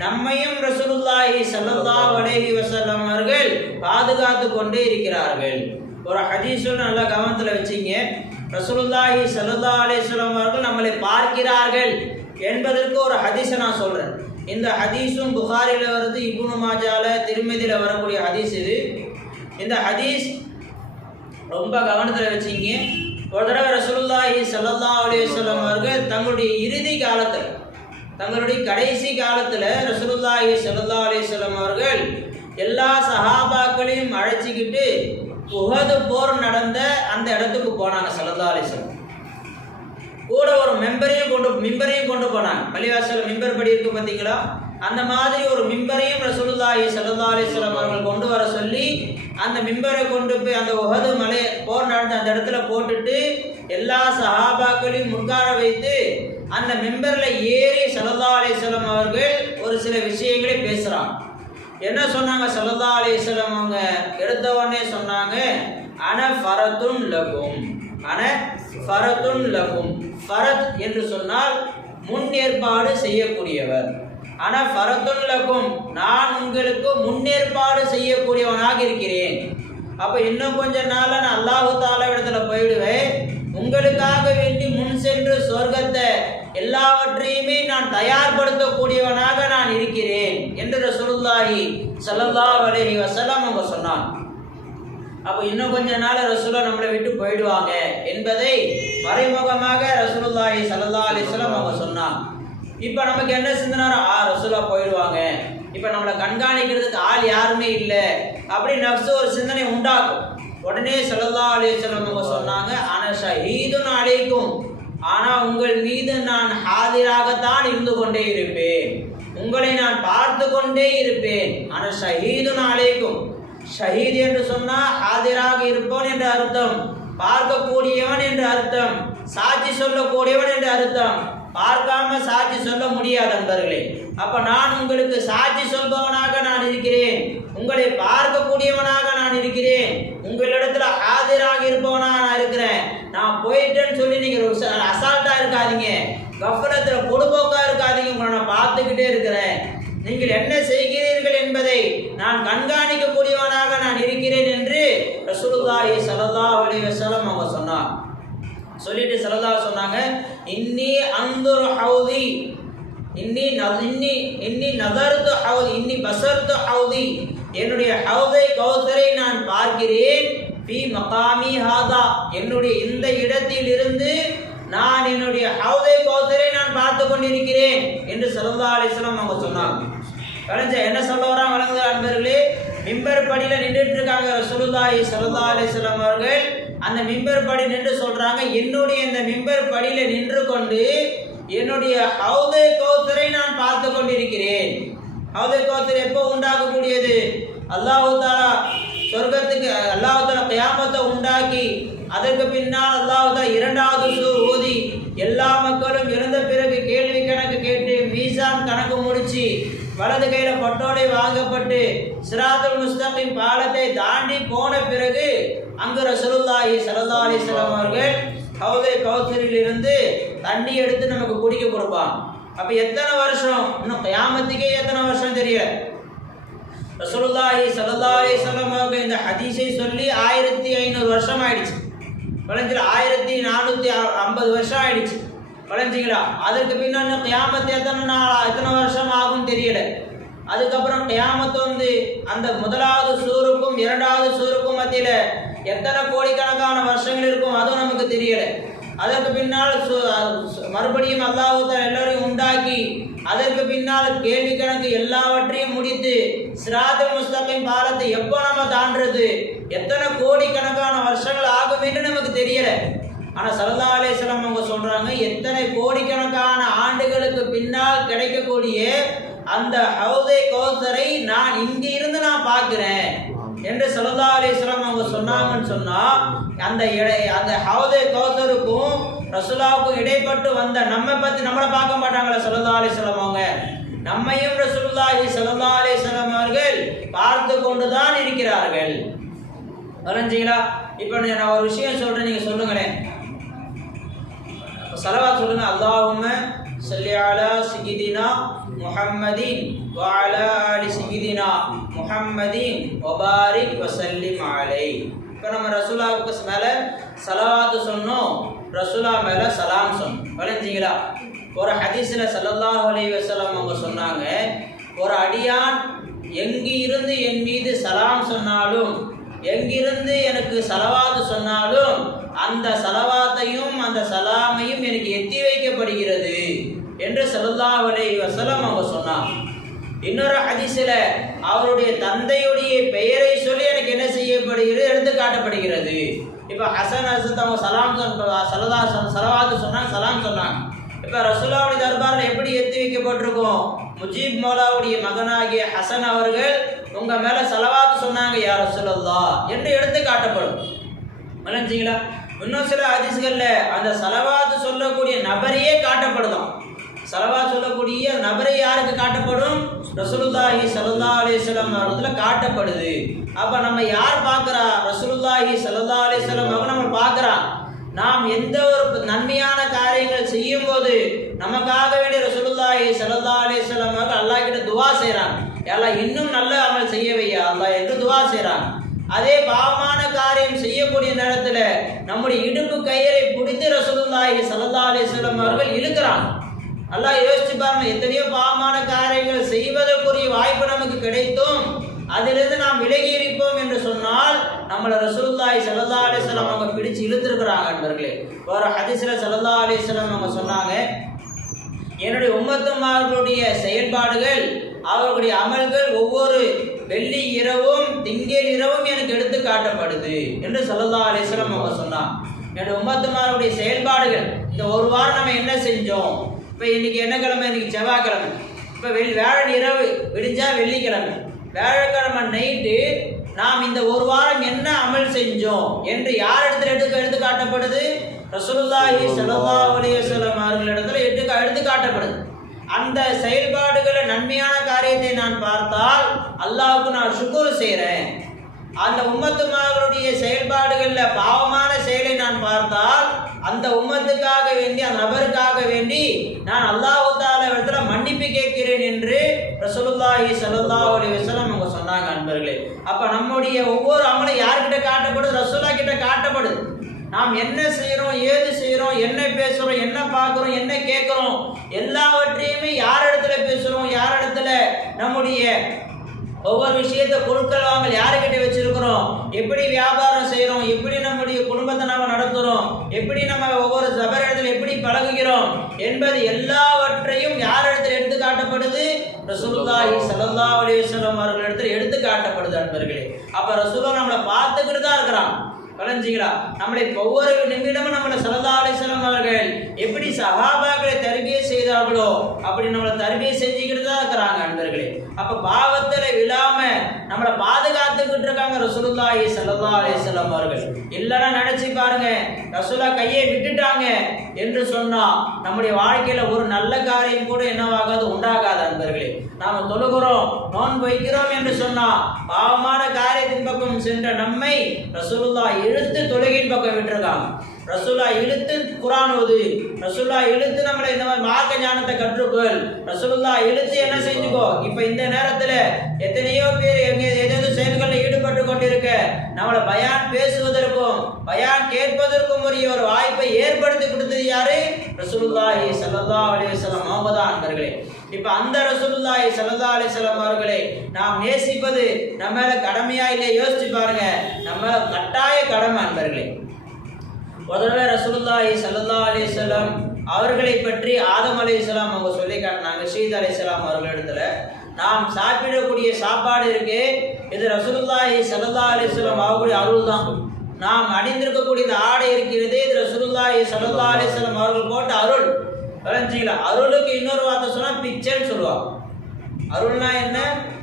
நம்மையும் ரசூலுல்லாஹி ஸல்லல்லாஹு அலைஹி வஸல்லம் அவர்கள் பாதுகாத்து கொண்டே இருக்கிறார்கள். ஒரு ஹதீஸ் நல்லா கவனத்தில் வச்சிங்க. ரசூலுல்லாஹி ஸல்லல்லாஹு அலைஹி வஸல்லம் அவர்கள் நம்மளை பார்க்கிறார்கள் என்பதற்கு ஒரு ஹதீஸை நான் சொல்கிறேன். இந்த ஹதீஸும் புகாரில் வருது, இப்னு மாஜால, திருமதியில் வரக்கூடிய ஹதீஸ் இது. இந்த ஹதீஸ் ரொம்ப கவனத்தில் வச்சிங்க. ஒரு தடவை ரசூலுல்லாஹி ஸல்லல்லாஹு அலைஹி வஸல்லம் அவர்கள் தங்களுடைய இறுதி காலத்தில், தங்களுடைய கடைசி காலத்தில் ரசூலுல்லாஹி ஸல்லல்லாஹு அலைஹி வஸல்லம் அவர்கள் எல்லா சஹாபாக்களையும் அழைச்சிக்கிட்டு உஹது போர் நடந்த அந்த இடத்துக்கு போனாங்க. ஸல்லல்லாஹு அலைஹி வஸல்லம் கூட ஒரு மிம்பரையும் கொண்டு போனாங்க. பள்ளிவாசல் மிம்பர் படி இருக்கு பார்த்தீங்களா, அந்த மாதிரி ஒரு மிம்பரையும் ரசூலுல்லாஹி ஸல்லல்லாஹு அலைஹி வஸல்லம் அவர்கள் கொண்டு வர சொல்லி அந்த மிம்பரை கொண்டு போய் அந்த உஹது மலை போர் நடந்த அந்த இடத்துல போட்டுட்டு எல்லா சஹாபாக்களையும் முன்கார வைத்து அந்த மிம்பரில் ஏறி ஸல்லல்லாஹு அலைஹி வஸல்லம் அவர்கள் ஒரு சில விஷயங்களை பேசுகிறாங்க. என்ன சொன்னாங்க ஸல்லல்லாஹு அலைஹி வஸல்லம் அவங்க? எடுத்த உடனே சொன்னாங்க, அன ஃபரத்துன் லகும், அன ஃபரத்துன் லகும். ஃபரத் என்று சொன்னால் முன்னேற்பாடு செய்யக்கூடியவர். அன ஃபரத்துன் லகும், நான் உங்களுக்கு முன்னேற்பாடு செய்யக்கூடியவனாக இருக்கிறேன். அப்போ இன்னும் கொஞ்ச நாள் நான் அல்லாஹு தஆலா இடத்துல போயிடுவேன். உங்களுக்காக வேண்டி முன் சென்று சொர்க்கத்தை எல்லாவற்றையுமே நான் தயார்படுத்தக்கூடியவனாக நான் இருக்கிறேன் என்று ரசூலுல்லாஹி ஸல்லல்லாஹு அலைஹி வஸல்லம் அவங்க சொன்னாங்க. அப்போ இன்னும் கொஞ்ச நாள் ரசூலா நம்மளை விட்டு போயிடுவாங்க என்பதை மறைமுகமாக ரசூலுல்லாஹி ஸல்லல்லாஹு அலைஹி வஸல்லம் அவங்க சொன்னாங்க. இப்போ நமக்கு என்ன சிந்தனை? ரசூலா போயிடுவாங்க, இப்போ நம்மளை கண்காணிக்கிறதுக்கு ஆள் யாருமே இல்லை அப்படி நஃப்ஸ் ஒரு சிந்தனை உண்டாக்கும். உடனே ஸல்லல்லாஹு அலைஹி வஸல்லம் அவங்க சொன்னாங்க, அன ஷஹீதுன் அலைக்கும், ஆனால் உங்கள் மீது நான் ஹாதிராகத்தான் இருந்து கொண்டே இருப்பேன், உங்களை நான் பார்த்து கொண்டே இருப்பேன். அன ஷஹீதுன் அலைக்கும், ஷஹீத் என்று சொன்னால் ஹாதிராக இருப்பவன் என்று அர்த்தம், பார்க்கக்கூடியவன் என்று அர்த்தம், சாட்சி சொல்லக்கூடியவன் என்று அர்த்தம். பார்க்காம சாட்சி சொல்ல முடியாது நண்பர்களே. அப்போ நான் உங்களுக்கு சாட்சி சொல்பவனாக நான் இருக்கிறேன், உங்களை பார்க்கக்கூடியவனாக நான் இருக்கிறேன், உங்களிடத்துல ஆதிராக இருப்பவனாக நான் இருக்கிறேன். நான் போயிட்டேன்னு சொல்லி நீங்கள் அசால்ட்டாக இருக்காதீங்க, கஃபலத்தில் பொடுபோக்காக இருக்காதீங்க, உங்களை நான் பார்த்துக்கிட்டே இருக்கிறேன். நீங்கள் என்ன செய்கிறீர்கள் என்பதை நான் கண்காணிக்கக்கூடியவனாக நான் இருக்கிறேன் என்று ரசூலுல்லாஹி ஸல்லல்லாஹு அலைஹி வஸல்லம் அவங்க சொன்னார். சொல்லிட்டு ஸல்லல்லாஹு சொன்னாங்க, இன்னி அன்துர் ஹௌதி, இன்னி நதர்து ஹௌதி, இன்னி பஸர்து ஹௌதி, என்னுடைய ஹௌதை கௌசரை நான் பார்க்கிறேன், ஃபீ மகாமி ஹாதா, என்னுடைய இந்த இடத்தில் இருந்து நான் என்னுடைய ஹௌதை கௌசரை நான் பார்த்து கொண்டிருக்கிறேன் என்று ஸல்லல்லாஹு அலைஹி வஸல்லம் அவங்க சொன்னாங்க. என்ன சொல்ல வராங்க வழங்குத அன்பர்களே? மிம்பர் படியில் நின்றுட்டு இருக்காங்க ரசூலுல்லாஹி ஸல்லல்லாஹு அலைஹி வஸல்லம் அவர்கள். அந்த மிம்பர் படி நின்று சொல்றாங்க, என்னுடைய இந்த மிம்பர் படியில் நின்று கொண்டு என்னுடைய ஹௌதை கௌசரை நான் பார்த்து கொண்டிருக்கிறேன். ஹௌதை கௌசர் எப்போ உண்டாகக்கூடியது? அல்லாஹு தஆலா சொர்க்கத்துக்கு, அல்லாஹு தஆலா கியாமத்தை உண்டாக்கி அதற்கு பின்னால் அல்லாஹு தஆலா இரண்டாவது சூர் ஓதி எல்லா மக்களும் இறந்த பிறகு கேள்வி கணக்கு கேட்டு மீசான் கணக்கு முடிச்சு வலது கையில் பட்டோலை வாங்கப்பட்டு சிராத்துல் முஸ்தகீம் பாலத்தை தாண்டி போன பிறகு அங்கு ரசூலுல்லாஹி ஸல்லல்லாஹு அலைஹி வஸல்லம் அவர்கள் ஹௌதை கௌசரில் இருந்து தண்ணி எடுத்து நமக்கு குடிக்க கொடுப்பாங்க. அப்போ எத்தனை வருஷம், இன்னும் கியாமத்துக்கே எத்தனை வருஷம் தெரியல. ரசூலுல்லாஹி ஸல்லல்லாஹு அலைஹி வஸல்லம் அவர்கள் இந்த ஹதீஸை சொல்லி 1500 வருஷம் ஆயிடுச்சு. வளைஞ்சில 1450 வருஷம் ஆயிடுச்சு. வளைஞ்சிங்களா? அதற்கு பின்னாடி கியாமத்து எத்தனை வருஷம் ஆகும் தெரியல. அதுக்கப்புறம் கியாமத்து அந்த முதலாவது சூருக்கும் இரண்டாவது சூருக்கும் மத்தியில் எத்தனை கோடிக்கணக்கான வருஷங்கள் இருக்கும் அதுவும் நமக்கு தெரியல. அதற்கு பின்னால் மறுபடியும் அல்லாஹ் தஆலா எல்லாரையும் உண்டாக்கி அதற்கு பின்னால் கேள்வி கணக்கு எல்லாவற்றையும் முடித்து சிராத்துல் முஸ்தகீம் பாலத்தை எப்போ நம்ம தாண்டுறது, எத்தனை கோடிக்கணக்கான வருஷங்கள் ஆகும் என்று நமக்கு தெரியல. ஆனால் ஸல்லல்லாஹு அலைஹி வஸல்லம் அவங்க சொல்றாங்க, எத்தனை கோடிக்கணக்கான ஆண்டுகளுக்கு பின்னால் கிடைக்கக்கூடிய அந்த ஹௌதை கௌசரை நான் இங்கே இருந்து நான் பார்க்கிறேன் என்று ஸல்லல்லாஹு அலைஹி வஸல்லம் அவங்க சொன்னாங்கன்னு சொன்னா, அந்த ஹௌதை கௌசருக்கும் ரசூலுல்லாஹுக்கும் இடைப்பட்டு வந்த நம்மளை பார்க்க மாட்டாங்களா ஸல்லல்லாஹு அலைஹி வஸல்லம் அவங்க? நம்மையும் ரசூலுல்லாஹி ஸல்லல்லாஹு அலைஹி வஸல்லம் அவர்கள் பார்த்து கொண்டுதான் இருக்கிறார்கள். வரைஞ்சிங்களா? இப்போ நான் ஒரு விஷயம் சொல்றேன், நீங்க சொல்லுங்களேன். ஸலவாத் சொல்லுங்க. அல்லாஹும்ம ஸல்லி அலா சய்யிதினா முஹம்மதின் வ அலா ஆலி சய்யிதினா முஹம்மதின் வ பாரிக் வ ஸல்லிம் அலைஹி. இப்போ நம்ம ரசூலுல்லாஹுக்கு மேலே ஸலவாத் சொன்னோம், ரசூலா மேலே சலாம் சொன்னோம். வளைஞ்சிங்களா? ஒரு ஹதீஸில் ஸல்லல்லாஹு அலைஹி வஸல்லம் அவங்க சொன்னாங்க, ஒரு அடியான் எங்கு இருந்து என் மீது சலாம் சொன்னாலும், எங்கிருந்து எனக்கு சலவாத்து சொன்னாலும், அந்த சலவாத்தையும் அந்த சலாமையும் எனக்கு எத்தி வைக்கப்படுகிறது என்று ஸல்லல்லாஹு அலைஹி வஸல்லம் அவங்க சொன்னாங்க. இன்னொரு ஹதீஸில் அவருடைய தந்தையுடைய பெயரை சொல்லி எனக்கு என்ன செய்யப்படுகிறது, எடுத்து காட்டப்படுகிறது. இப்போ ஹசன் ஹசத் அவங்க சலவாத்து சொன்னாங்க, சலாம் சொன்னாங்க. இப்போ ரசூலுல்லாஹ்வுடைய தர்பாரில் எப்படி எத்தி வைக்கப்பட்டிருக்கும், முஜீப் மௌலாவுடைய மகனாகிய ஹசன் அவர்கள் உங்க மேல சலவாத்து சொன்னாங்க யா ரசூலுல்லாஹ் என்று எடுத்து காட்டப்படும். விளங்குங்களா? இன்னும் சில ஹதீஸ்கள்ல அந்த சலவாத்து சொல்லக்கூடிய நபரையே காட்டப்படுதாம். சலவாத் சொல்லக்கூடிய நபரை யாருக்கு காட்டப்படும், ரசூலுல்லாஹி ஸல்லல்லாஹு அலைஹி வஸல்லம் அவர்களை காட்டப்படுது. அப்ப நம்ம யார் பார்க்கிறா, ரசூலுல்லாஹி ஸல்லல்லாஹு அலைஹி வஸல்லம் அவங்க நம்ம பார்க்கிறா. நாம் எந்த ஒரு நன்மையான காரியங்கள் செய்யும் போது நமக்காக வேண்டிய ரசூலுல்லாஹி ஸல்லல்லாஹு அலைஹி வஸல்லம் அவங்க அல்லாஹ் கிட்ட துஆ செய்றாங்க, அல்லாஹ் இன்னும் நல்ல அமல் செய்ய வையா அல்லாஹ் என்று துஆ செய்றாங்க. அதே பாவமான காரியம் செய்யக்கூடிய நேரத்தில் நம்முடைய இடுப்பு கயிறை பிடித்து ரசூலுல்லாஹி ஸல்லல்லாஹு அலைஹி வஸல்லம் அவர்கள் இழுக்கிறாங்க. அல்லாஹ் யோசிச்சு பாருங்க, எத்தனையோ பாவமான காரியங்கள் செய்வதற்குரிய வாய்ப்பு நமக்கு கிடைத்தும் அதிலிருந்து நாம் விலகி இருப்போம் என்று சொன்னால் நம்மளை ரசூலுல்லாஹி ஸல்லல்லாஹு அலைஹி வஸல்லம் அவங்க பிடிச்சு இழுத்துருக்கிறாங்க. நண்பர்களே, ஒரு ஹதீஸ்ல ஸல்லல்லாஹு அலைஹி வஸல்லம் அவங்க சொன்னாங்க, என்னுடைய உம்மத்துமார்களுடைய செயல்பாடுகள் அவர்களுடைய அமல்கள் ஒவ்வொரு வெள்ளி இரவும் திங்கள் இரவும் எனக்கு எடுத்து காட்டப்படுது என்று ஸல்லல்லாஹு அலைஹி வஸல்லம் அவங்க சொன்னாங்க. என்னுடைய உம்மத்துமார்களுடைய செயல்பாடுகள் இந்த ஒரு வாரம் நம்ம என்ன செஞ்சோம், இப்போ இன்னைக்கு என்ன கிழமை, இன்னைக்கு செவ்வாய்க்கிழமை, இப்போ வியாழன் இரவு விடிஞ்சா வெள்ளிக்கிழமை, வியாழக்கிழமை நைட்டு நாம் இந்த ஒரு வாரம் என்ன அமல் செஞ்சோம் என்று யார் இடத்துல எடுத்து காட்டப்படுது, ரசூலுல்லாஹி ஸல்லல்லாஹு அலைஹி வஸல்லம் அவர்களிடத்துல எடுத்து காட்டப்படுது. அந்த செயல்பாடுகளை நன்மையான காரியத்தை நான் பார்த்தால் அல்லாஹ்வுக்கு நான் ஷுக்ர் செய்கிறேன். அந்த உம்மத்துமார்களுடைய செயல்பாடுகளில் பாவமான செயலை நான் பார்த்தால் அந்த உம்மத்துக்காக வேண்டி அந்த நபருக்காக வேண்டி நான் அல்லாஹ் தஆலா இடத்துல மன்னிப்பு கேட்கிறேன் என்று ரசூலுல்லாஹி ஸல்லல்லாஹு அலைஹி வஸல்லம் அவங்க சொன்னாங்க. நண்பர்களே, அப்ப நம்முடைய ஒவ்வொரு அமலும் யார்கிட்ட காட்டப்படுது, ரசூலுல்லாஹ் கிட்ட காட்டப்படுது. நாம் என்ன செய்யறோம், ஏது செய்யறோம், என்ன பேசுறோம், என்ன பார்க்கிறோம், என்ன கேட்கிறோம், எல்லாவற்றையுமே யார் இடத்துல பேசுறோம், யார் இடத்துல நம்முடைய ஒவ்வொரு விஷயத்தை பொருட்கள் வாங்கல் யாருக்கிட்ட வச்சிருக்கிறோம், எப்படி வியாபாரம் செய்கிறோம், எப்படி நம்முடைய குடும்பத்தை நம்ம நடத்துகிறோம், எப்படி நம்ம ஒவ்வொரு நபரிடத்தில் எப்படி பழகுகிறோம் என்பது எல்லாவற்றையும் யார் இடத்துல எடுத்து காட்டப்படுது, ரசூலுல்லாஹி ஸல்லல்லாஹு அலைஹி வஸல்லம் அவர்களிடத்தில் எடுத்து காட்டப்படுது. நண்பர்களே, அப்போ ரசூலுல்லாஹ் நம்மளை பார்த்துக்கிட்டு தான் இருக்கிறான். வளைஞ்சிங்களா? நம்மளை ஒவ்வொரு நிமிடமும் நம்மளை ஸல்லல்லாஹு அலைஹி வஸல்லம் அவர்கள் எப்படி சஹாபாக்களை தர்பியா செய்தார்களோ அப்படி நம்மளை தர்பியா செஞ்சுக்கிட்டு தான் இருக்கிறாங்க. நண்பர்களே, அப்போ பாவத்தில் விழாம நம்மளை பாதுகாத்துக்கிட்டு இருக்காங்க ரசூலுல்லாஹி ஸல்லல்லாஹு அலைஹி வஸல்லம் அவர்கள். இல்லைன்னா நினைச்சு பாருங்க, ரசூலுல்லாஹ் கையை விட்டுட்டாங்க என்று சொன்னா நம்முடைய வாழ்க்கையில ஒரு நல்ல காரியம் கூட என்னவாகாது, உண்டாகாது. நண்பர்களே, நாம தொழுகிறோம், நோன்பு வைக்கிறோம் என்று சொன்னா பாவமான காரியத்தின் பக்கம் சென்ற நம்மை ரசூலுல்லாஹ் இழுத்து தொழுகையின் பக்கம் விட்டுருக்காங்க. ரசூலுல்லாஹ் இழுத்து குர்ஆன் ஓது, ரசூலுல்லாஹ் இழுத்து நம்மளை இந்த மாதிரி மார்க்க ஞானத்தை கற்றுக்கொள், ரசூலுல்லாஹ் இழுத்து என்ன செஞ்சுக்கோ. இப்ப இந்த நேரத்துல எத்தனையோ பேர் ஏதேதோ செயல்களில் ஈடுபட்டு கொண்டிருக்க நம்மளை பயான் பேசுவதற்கும் பயான் கேட்பதற்கும் உரிய ஒரு வாய்ப்பை ஏற்படுத்தி கொடுத்தது யாரு, ரசூலுல்லாஹி ஸல்லல்லாஹு அலைஹி வஸல்லம் அவங்க தான். நண்பர்களே, இப்ப அந்த ரசூலுல்லாஹி ஸல்லல்லாஹு அலைஹி வஸல்லம் அவர்களை நாம் நேசிப்பது நம்ம மேல கடமையா இல்லை, யோசிச்சு பாருங்க. நம்ம கட்டாய கடமை. நண்பர்களே, முதல்ல ரசூலுல்லாஹி ஸல்லல்லாஹு அலைஹி வஸல்லம் அவர்களை பற்றி ஆதம் அலைஹிஸ்ஸலாம் அவங்க சொல்லி காட்டினாங்க. ஷீத் அலைஹிஸ்ஸலாம் அவர்களிடத்துல நாம் சாப்பிடக்கூடிய சாப்பாடு இருக்கு, இது ரசூலுல்லாஹி ஸல்லல்லாஹு அலைஹி வஸல்லம் அவர்களுடைய அருள் தான். நாம் அணிந்திருக்கக்கூடிய இந்த ஆடை இருக்கிறது, இது ரசூலுல்லாஹி ஸல்லல்லாஹு அலைஹி வஸல்லம் அவர்கள் போட்ட அருள். வளைஞ்சிங்களா? அருளுக்கு இன்னொரு வார்த்தை சொன்னா பிச்சைன்னு சொல்லுவாங்க. அருள்னா என்ன,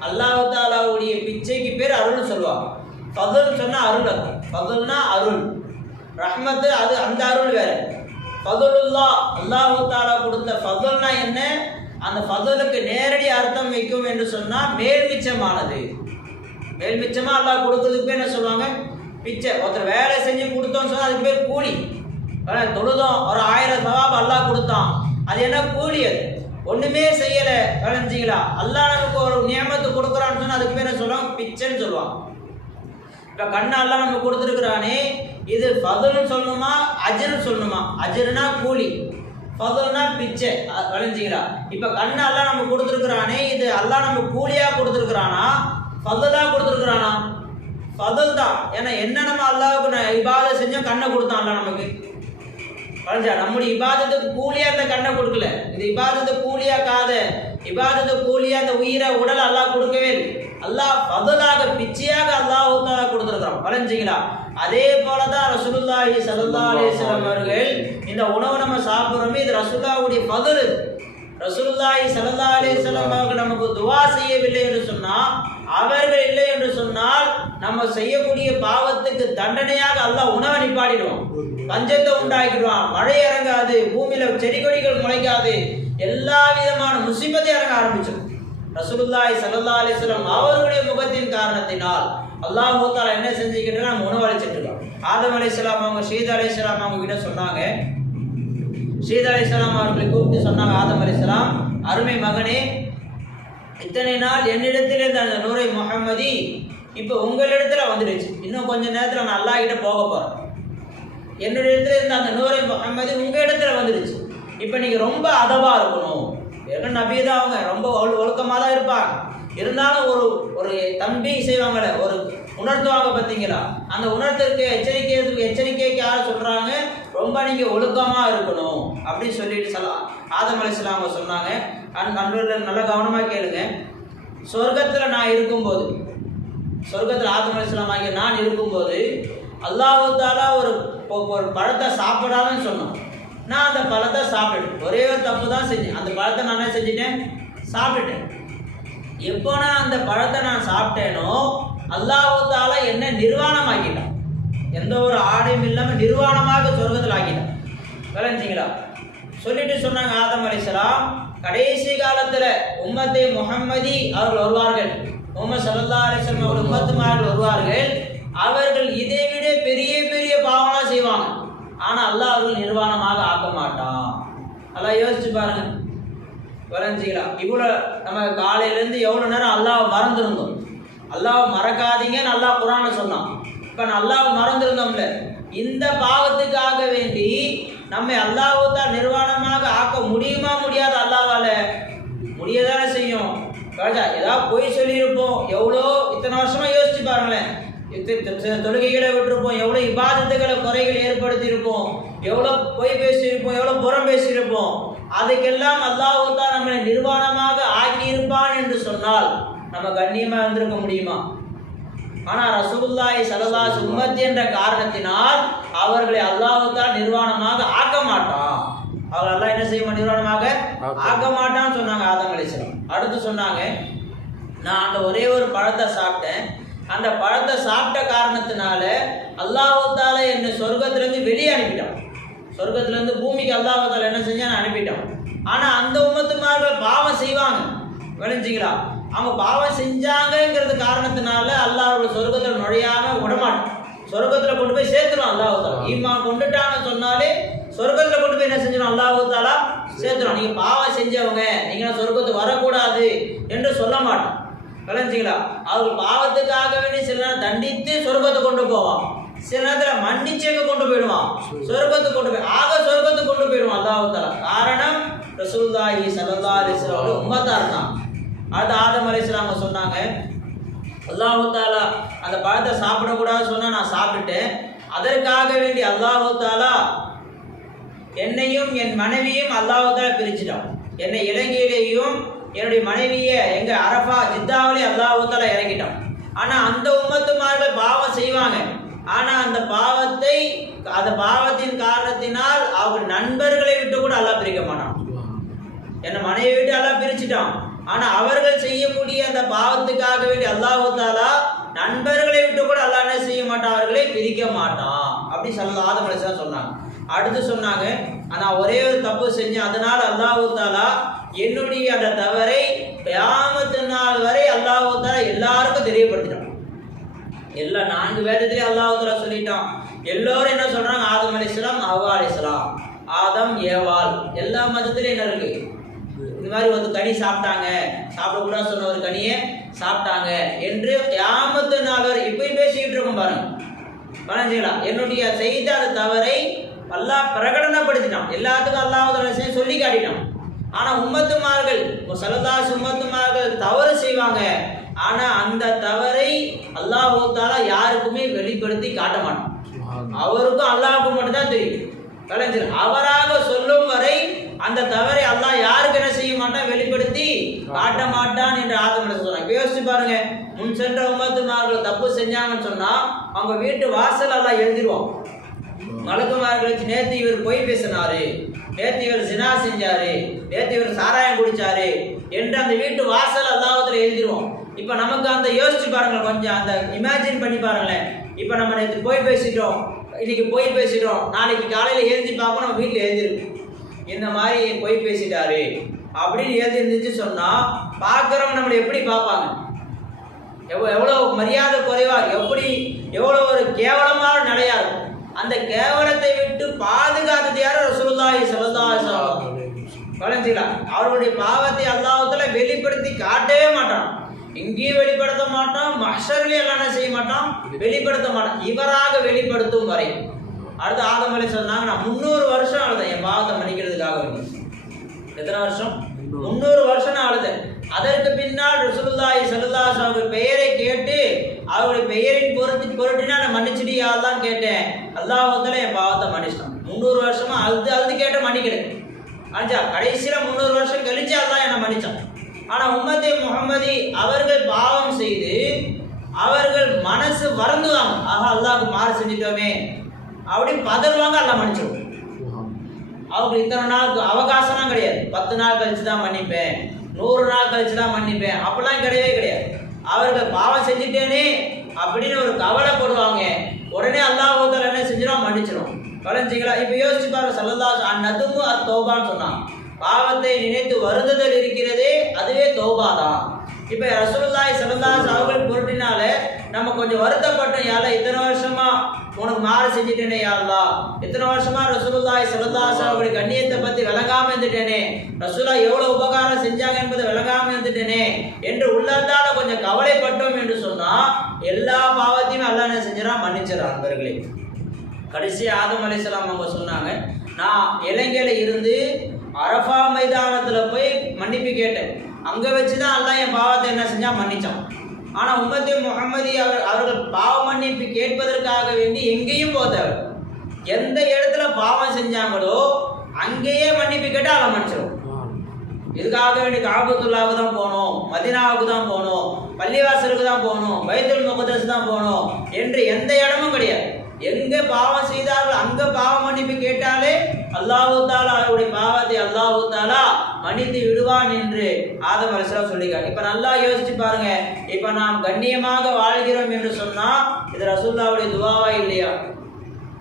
அல்லாஹ் தஆலாவுடைய பிச்சைக்கு பேர் அருள்னு சொல்லுவாங்க. ஃபதுல் சொன்னா அருள், ஃபதுல்னா அருள், ரஹ்மத்து அது அந்த அருள் வேற. ஃபதுலுல்லாஹ் அல்லாஹ் தஆலா கொடுத்த ஃபதுல்னா என்ன, அந்த ஃபதுலுக்கு நேரடி அர்த்தம் வைக்கும் என்று சொன்னா மேல்மிச்சமானது. மேல்மிச்சமா அல்லாஹ் கொடுக்கறதுக்கு பேர் என்ன சொல்லுவாங்க, பிச்சை. ஒருத்தர் வேலை செஞ்சு கொடுத்தோம்னு சொன்னா அதுக்கு பேர் கூலி. தொழுதோம், ஒரு 1000 சவாப் அல்லாஹ் கொடுத்தான், அது என்ன கூலி, அது ஒண்ணுமே செய்யல. விளைஞ்சிங்களா? அல்லாஹ் நமக்கு ஒரு நியமத்து கொடுக்குறான்னு சொன்னா அதுக்கு பேர் என்ன சொல்லுவாங்க, பிச்சைன்னு சொல்லுவாங்க. இப்போ கண்ணெல்லாம் நம்ம கொடுத்துருக்குறானே, இது ஃபதுல்னு சொல்லணுமா அஜ்ர்னு சொல்லணுமா? அஜ்ர்னா கூலி, ஃபதுல்னா பிச்சை, விளைஞ்சிங்களா? இப்போ கண்ணை அல்லாஹ் நம்ம கொடுத்துருக்குறானே, இது அல்லாஹ் நம்ம கூலியாக கொடுத்துருக்குறானா ஃபதுலாக கொடுத்துருக்குறானா? ஃபதுல் தான். ஏன்னா என்ன நம்ம அல்லாஹ்வுக்கு இபாதத் செஞ்சோம், கண்ணை கொடுத்தான் அல்லாஹ் நமக்கு. வளைஞ்சா நம்முடைய இபாதத்துக்கு கூலியா அந்த கண்ணை கொடுக்கல, இந்த இபாதத்தை கூலியா காத, இபாதத்தை கூலியா அந்த உயிரை உடல் அல்லாஹ் கொடுக்கவே இல்லை. அல்லாஹ் ஃபதுலாக பிச்சையாக அல்லாஹ் தஆலா கொடுத்துருக்குறான். வளைஞ்சிங்களா? அதே போலதான் ரசூலுல்லாஹி ஸல்லல்லாஹு அலைஹி வஸல்லம் அவர்கள் இந்த உணவு நம்ம சாப்பிட்றோமே, இது ரசூலுல்லாஹ்வுடைய ஃபதுல். ரசூலுல்லாஹி ஸல்லல்லாஹு அலைஹி வஸல்லம் அவர்கள் நமக்கு துஆ செய்யவில்லை என்று சொன்னால், அவர்கள் இல்லை என்று சொன்னால் நம்ம செய்யக்கூடிய பாவத்துக்கு தண்டனையாக அல்லாஹ் உணவை நிப்பாட்டிடுவான், பஞ்சத்தை உண்டாக்கிடுவான், மழை இறங்காது, பூமியில செடி கொடிகள் முளைக்காது, எல்லா விதமான முசீபத்தை இறங்க ஆரம்பிச்சிடும். ரசூலுல்லாஹி ஸல்லல்லாஹு அலைஹி வஸல்லம் அவர்களுடைய முகத்தின் காரணத்தினால் அல்லாஹ் தஆலா என்ன செஞ்சுக்கிட்டு நம்ம உணவளிச்சிட்டு இருக்கோம். ஆதம் அலைஹிஸ்ஸலாம் அவங்க ஷீத் அலைஹிஸ்ஸலாம் அவங்க கிட்ட சொன்னாங்க, ஷீத் அலைஹிஸ்ஸலாம் அவர்களை கூப்பிட்டு சொன்னாங்க, ஆதம் அலைஹிஸ்ஸலாம், அருமை மகனே, இத்தனை நாள் என்னிடத்தில் இருந்த அந்த நூரை முஹம்மதி இப்போ உங்களிடத்துல வந்துடுச்சு. இன்னும் கொஞ்ச நேரத்தில் நான் அல்லாஹ் கிட்ட போக போறேன். என்னுடைய இடத்துல இருந்த அந்த நூரை முஹம்மதி உங்க இடத்துல வந்துடுச்சு. இப்போ நீங்க ரொம்ப அதவா இருக்கணும். ஏன்னா நபி தான், அவங்க ரொம்ப ஒழுக்கமாக தான் இருப்பாங்க. இருந்தாலும் ஒரு தம்பி செய்வாங்கல்ல, ஒரு உணர்த்துவாங்க பார்த்தீங்களா, அந்த உணர்த்திற்கு எச்சரிக்கைக்கு யார் சொல்றாங்க, ரொம்ப நீங்க ஒழுக்கமா இருக்கணும் அப்படின்னு சொல்லிட்டு ஆதம் அலைஹிஸ்ஸலாம் அவங்க சொன்னாங்க. அன்பர்கள் நல்லா கவனமாக கேளுங்க. சொர்க்கத்தில் நான் இருக்கும்போது, சொர்க்கத்தில் ஆதம் அலைஹிஸ்ஸலாம் ஆகிய நான் இருக்கும்போது அல்லாஹ் தஆலா ஒரு பழத்தை சாப்பிடாதுன்னு சொன்னோம். நான் அந்த பழத்தை சாப்பிட்டுட்டேன். ஒரே ஒரு தப்பு தான் செஞ்சேன். அந்த பழத்தை நான் என்ன செஞ்சிட்டேன்? சாப்பிட்டுட்டேன். எப்போ நான் அந்த பழத்தை நான் சாப்பிட்டேனோ அல்லாஹ் தஆலா என்ன நிர்வாணமாக்கிட்டான். எந்த ஒரு ஆடையும் இல்லாமல் நிர்வாணமாக சொர்க்கத்தில் ஆக்கிட்டான். விளைஞ்சிங்களா? சொல்லிட்டு சொன்னாங்க ஆதம் அலைஹிஸ்ஸலாம், கடைசி காலத்தில் உம்மத்தே முஹம்மதி அவர்கள் வருவார்கள், முஹம்மது ஸல்லல்லாஹு அலைஹி வஸல்லம் அவர்கள் உம்மத்துமார்கள் வருவார்கள். அவர்கள் இதை விட பெரிய பெரிய பாவம்லாம் செய்வாங்க. ஆனால் அல்லாஹ் அவர்கள் நிர்வாணமாக ஆக்க மாட்டான். அல்லாஹ் யோசிச்சு பாருங்க. விளைஞ்சிங்களா? இவ்வளோ நம்ம காலையிலேருந்து எவ்வளோ நேரம் அல்லாஹ் மறந்துருந்தோம். அல்லாஹ் மறக்காதீங்கன்னு அல்லாஹ் குர்ஆன்ல சொன்னான். இப்போ நான் அல்லாஹ் மறந்துருந்தோம்ல, இந்த பாவத்துக்காக வேண்டி நம்மை அல்லாஹ் தான் நிர்வாணமாக ஆக்க முடியுமா? முடியாது. அல்லாஹ்வால முடியதானே செய்யும். ஏதாவது பொய் சொல்லியிருப்போம், எவ்வளோ இத்தனை வருஷமா யோசிச்சு பாருங்களேன். தொழுகைகளை விட்டுருப்போம், எவ்வளோ இபாதத்துகளை குறைகள் ஏற்படுத்தியிருப்போம், எவ்வளோ பொய் பேசியிருப்போம், எவ்வளோ புறம் பேசியிருப்போம். அதுக்கெல்லாம் அல்லாஹ் தான் நம்மளை நிர்வாணமாக ஆக்கியிருப்பான் என்று சொன்னால் நம்ம கண்ணியமாக இருந்திருக்க முடியுமா? ஆனால் ரசூலுல்லாஹி ஸல்லல்லாஹு அலைஹி வஸல்லம் உம்மத் என்ற காரணத்தினால் அவர்களை அல்லாஹ் தான் நிர்வாணமாக ஆக்க மாட்டான். அவர் அல்லாஹ் என்ன செய்ய நிர்வாணமாக ஆக்க மாட்டான்னு சொன்னாங்க ஆதம் அலைஹிஸ்ஸலாம். அடுத்து சொன்னாங்க, நான் அந்த ஒரே ஒரு பழத்தை சாப்பிட்டேன். அந்த பழத்தை சாப்பிட்ட காரணத்தினால அல்லாஹ் தஆலா என்னை சொர்க்கத்திலேருந்து வெளியே அனுப்பிட்டான். சொர்க்கத்திலேருந்து பூமிக்கு அல்லாஹ் தஆலா என்ன செஞ்சான்னு அனுப்பிட்டான். ஆனால் அந்த உம்மத்துமார்கள் பாவம் செய்வாங்க. விளைஞ்சிங்களா? அவங்க பாவம் செஞ்சாங்கங்கிறது காரணத்தினால அல்லாஹ் அவர்கள் சொர்க்கத்தில் நுழையாம விடமாட்டான். சொர்க்கத்தில் கொண்டு போய் சேர்த்துருவான் அல்லாஹ் தஆலா. ஈமான் கொண்டுட்டான்னு சொன்னாலே சொர்க்கத்தில் கொண்டு போய் என்ன செஞ்சிடும்? அல்லாஹ் தஆலா சேர்த்துருவான். நீங்கள் பாவம் செஞ்சவங்க, நீங்கள் சொர்க்கத்துக்கு வரக்கூடாது என்று சொல்ல மாட்டான். விளைஞ்சிங்களா? அவர்கள் பாவத்துக்காக வேண்டி சில நேரம் தண்டித்து சொர்க்கத்தை கொண்டு போவான், சில நேரத்தில் மன்னிச்சு கொண்டு போயிடுவான், சொர்க்கத்துக்கு கொண்டு போய் சொர்க்கத்துக்கு கொண்டு போயிடுவான் அல்லாஹ் தஆலா. காரணம் ரசூலுல்லாஹி ஸல்லல்லாஹு அலைஹி வஸல்லம் உம்மத்தா இருந்தான். அது ஆதம் அலைஹிஸ்ஸலாம் சொன்னாங்க, அல்லாஹ் தஆலா அந்த பழத்தை சாப்பிடக்கூடாது சொன்னால் நான் சாப்பிட்டுட்டேன். அதற்காக வேண்டி அல்லாஹ் தஆலா என்னையும் என் மனைவியும் அல்லாஹ் தஆலா பிரிச்சுட்டான். என்னை இலங்கையிலேயும் என்னுடைய மனைவியை எங்க அரஃபா ஜித்தாவிலே அல்லாஹ் தஆலா இறக்கிட்டான். ஆனால் அந்த உம்மத்துமார்கள் பாவம் செய்வாங்க. ஆனால் அந்த பாவத்தின் காரணத்தினால் அவங்க நண்பர்களை விட்டு கூட அல்லாஹ் பிரிக்க மாட்டான். என்னை மனைவியை விட்டு அல்லாஹ் பிரிச்சுட்டான். ஆனால் அவர்கள் செய்யக்கூடிய அந்த பாவத்துக்காக வேண்டி அல்லாஹ் தஆலா நண்பர்களை விட்டு கூட அல்லாஹ் என்ன செய்ய மாட்டான், அவர்களை பிரிக்க மாட்டான். அப்படி ஆதம் அலைஹிஸ்ஸலாம் சொன்னாங்க. அடுத்து சொன்னாங்க, நான் ஒரே ஒரு தப்பு செஞ்சேன், அதனால அல்லாஹ் தஆலா என்னுடைய அந்த தவறை கியாமத் நாள் வரை அல்லாஹ் தஆலா எல்லாருக்கும் தெரியப்படுத்திட்டான். எல்லா 4 வேதத்திலையும் அல்லாஹ் தஆலா சொல்லிட்டான். எல்லோரும் என்ன சொல்றாங்க? ஆதம் அலைஹிஸ்ஸலாம், ஹவ்வா அலைஹிஸ்ஸலாம், ஆதம் ஏவாள், எல்லா மதத்திலையும் என்ன இருக்கு? இந்த மாதிரி ஒரு கனி சாப்பிட்டாங்க, சாப்பிடக்கூடாது சொன்ன ஒரு கனியை சாப்பிட்டாங்க என்று கியாமத் நாள் வரை இப்பயும் பேசிக்கிட்டு இருக்கோம் பாருங்க. என்னுடைய செய்த அந்த தவறை அல்லாஹ் பிரகடனப்படுத்தினான், எல்லாத்துக்கும் அல்லாஹ் சொல்லி காட்டினான். ஆனா உம்மத்துமார்கள் ஸல்லல்லாஹு உம்மத்துமார்கள் தவறு செய்வாங்க. ஆனா அந்த தவறை அல்லாஹ் தஆலா யாருக்குமே வெளிப்படுத்தி காட்ட மாட்டான். அவருக்கும் அல்லாஹ்வுக்கும் மட்டும் தான் தெரியும். கலைஞர் அவராக சொல்லும் வரை அந்த தவறை அல்லாஹ் யாருக்கு என்ன செய்ய மாட்டான், வெளிப்படுத்தி காட்ட மாட்டான் என்று ஆதம் சொன்னாங்க. யோசிச்சு பாருங்க, முன் சென்ற உம்மத்துமார்கள் தப்பு செஞ்சாங்கன்னு சொன்னா அவங்க வீட்டு வாசல் அல்லாஹ் எழுதிடுவான். மலக்குமார்களுக்கு நேத்து இவர் பொய் பேசினாரு, நேத்து இவர் ஜினா செஞ்சாரு, நேத்து இவர் சாராயம் குடிச்சாரு என்று அந்த வீட்டு வாசல் அல்லாஹ்வுல எழுதிடுவோம். இப்ப நமக்கு அந்த யோசிச்சு பாருங்க, கொஞ்சம் அந்த இமேஜின் பண்ணி பாருங்களேன். இப்ப நம்ம நேற்று போய் பேசிட்டோம், இன்னைக்கு போய் பேசிட்டோம், நாளைக்கு காலையில எழுதி பார்ப்போம் நம்ம வீட்டில் எழுதிருக்கு இந்த மாதிரி போய் பேசிட்டாரு அப்படின்னு எழுதி இருந்துச்சு சொன்னா பார்க்குறவங்க நம்மளை எப்படி பார்ப்பாங்க, எவ்வளோ மரியாதை குறைவா, எவ்வளோ ஒரு கேவலமான நிலையா இருக்கும். அந்த கேவலத்தை விட்டு பாதுகாத்தது யாரும் ரசூலுல்லாஹி ஸல்லல்லாஹு அலைஹி வஸல்லம். கலைஞர்களா அவருடைய பாவத்தை அல்லாஹ்வுல வெளிப்படுத்தி காட்டவே மாட்டான், இங்கேயும் வெளிப்படுத்த மாட்டான், மஹ்ஷர்லயும் எல்லாம் செய்ய மாட்டான், வெளிப்படுத்த மாட்டான். இவராக வெளிப்படுத்தும் வரை. அடுத்து ஆதம் அலைஹிஸ்ஸலாம் சொன்னாங்க, நான் 300 வருஷம் அழுதேன் என் பாவத்தை மன்னிக்கிறதுக்காக வேண்டி. எத்தனை வருஷம்? 300 வருஷம் நான் அழுதேன். அதற்கு பின்னால் ரசூலுல்லாஹி ஸல்லல்லாஹு அலைஹி வஸல்லம் பெயரை கேட்டு அவருடைய பெயரின் பொருட்டினா நான் மன்னிச்சிடியா தான் கேட்டேன். அல்லாஹ் தஆலா என் பாவத்தை மன்னிச்சிட்டான். 300 வருஷமா அழுது கேட்ட மன்னிக்கிறேன். ஆஞ்சா கடைசியில 300 வருஷம் கழிச்சு அல்லாஹ் என்ன மன்னிச்சான். ஆனா உம்மத்தே முஹம்மதி அவர்கள் பாவம் செய்து அவர்கள் மனசு வருந்துவாங்க, ஆஹா அல்லாஹ்க்கு மாறு செஞ்சிட்டோமே அப்படி பதறுவாங்க, அல்லாஹ் மன்னிச்சிடும். அவங்க இத்தனை நாளுக்கு அவகாசம்லாம் கிடையாது, 10 நாள் கழிச்சு தான் மன்னிப்பேன், 100 நாள் கழிச்சு தான் மன்னிப்பேன், அப்படிலாம் கிடையவே கிடையாது. அவர்கள் பாவம் செஞ்சுட்டேனே அப்படின்னு ஒரு கவலைப்படுவாங்க, உடனே அல்லாஹ் தஆலா என்ன செஞ்சிடும், மன்னிச்சிடும். கலைஞ்சிங்களா இப்போ யோசிச்சு பாருங்க, ஸல்லல்லாஹு அந்நதுமு அத்தௌபான்னு சொன்னான். பாவத்தை நினைத்து வருந்துதல் இருக்கிறதே அதுவே தௌபா தான். இப்போ ரசூலுல்லாஹி ஸல்லல்லாஹு அலைஹி வஸல்லம் பொருட்டினால நம்ம கொஞ்சம் வருத்தப்பட்டோம், யாரா இத்தனை வருஷமா உனக்கு மாறு செஞ்சுட்டேனே யா அல்லாஹ், இத்தனை வருஷமா ரசூலுல்லாஹி ஸல்லல்லாஹு அலைஹி வஸல்லம் கண்ணியத்தை பத்தி விளங்காம இருந்துட்டேனே, ரசூலா எவ்வளவு உபகாரம் செஞ்சாங்க என்பதை விளங்காம இருந்துட்டேனே என்று உள்ளத்தால கொஞ்சம் கவலைப்பட்டோம் என்று சொன்னா எல்லா பாவத்தையும் அல்லாஹ் என்ன செஞ்சிடான், மன்னிச்சிடறான். நண்பர்களே, கடைசி ஆதம் அலைஹிஸ்ஸலாம் அவங்க சொன்னாங்க, நான் இலங்கையில இருந்து அரஃபா மைதானத்துல போய் மன்னிப்பு கேட்டேன், அங்க வச்சுதான் அல்லாஹ் என் பாவத்தை என்ன செஞ்சா மன்னிச்சான். ஆனா உம்மத்தே முஹம்மதி அவர்கள் பாவ மன்னிப்பு கேட்பதற்காக வேண்டி எங்கேயும் போதவர், எந்த இடத்துல பாவம் செஞ்சாங்களோ அங்கேயே மன்னிப்பு கேட்டு அதை மன்னிச்சிடும். இதுக்காக வேண்டி காபத்துல்லாவுக்கு தான் போகணும், மதீனாவுக்கு தான் போகணும், பள்ளிவாசலுக்கு தான் போகணும், பைத்துல் முகத்தஸ் தான் போகணும் என்று எந்த இடமும் கிடையாது. எங்க பாவம் செய்தார்கள் அங்க பாவ மன்னிப்பு கேட்டாலே அல்லாஹ் தஆலா அவருடைய பாவத்தை அல்லாஹ் தஆலா மன்னித்து விடுவான் என்று ஆதம் அலைஹிஸ்ஸலாம் சொல்லிருக்காங்க. இப்ப நல்லா யோசிச்சு பாருங்க, இப்ப நாம் கண்ணியமாக வாழ்கிறோம் என்று சொன்னா இது ரசூலுல்லாஹ்வுடைய துஆவா இல்லையா?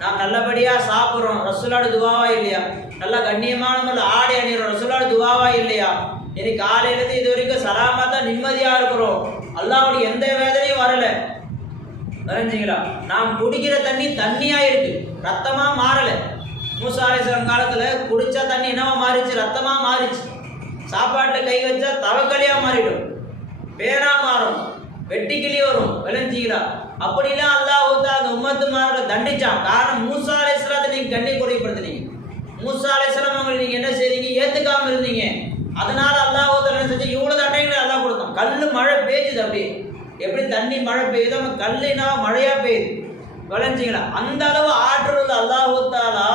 நாம் நல்லபடியா சாப்பிடுறோம், ரசூலுல்லாஹ்வுடைய துஆவா இல்லையா? நல்ல கண்ணியமான முறையில் ஆடை அணிகிறோம், ரசூலுல்லாஹ்வுடைய துஆவா இல்லையா? இன்னைக்கு காலையிலிருந்து இது வரைக்கும் சலாமத்தா நிம்மதியா இருக்கிறோம், அல்லாஹ்வுடைய எந்த வேதனையும் வரல. தெரிஞ்சுங்களா? நாம் குடிக்கிற தண்ணி தண்ணியா இருக்கு, ரத்தமா மாறல. மூசா அலைஹிஸ்ஸலாம் காலத்துல குடிச்சா தண்ணி என்னவா மாறிச்சு, ரத்தமா மாறிச்சு. சாப்பாட்டை கை வச்சா தவக்கலியா மாறிடும், பேனா மாறும், வெட்டிக்கிளி வரும். விளைஞ்சிங்களா? அப்படிலாம் அல்லாஹ் அந்த உம்மத்துமார்களை தண்டிச்சான். காரணம் மூசா அலைஹிஸ்ஸலாத்தை நீங்க கண்ணை குறைப்படுத்தினீங்க, மூசா அலைஹிஸ்ஸலாம் அவங்களை நீங்க என்ன செய்றீங்க, ஏத்துக்காம இருந்தீங்க. அதனால அல்லாஹ் என்ன செஞ்சு இவ்வளவு தண்டைகளை அல்லாஹ் கொடுத்தான். கல்லு மழை பெய்யுது, அப்படியே எப்படி தண்ணி மழை பெய்யுதோ கல்லுனா மழையா பெய்யுது. விளைஞ்சிங்களா? அந்த அளவு ஆற்றல் உள்ள அல்லாஹ் தஆலா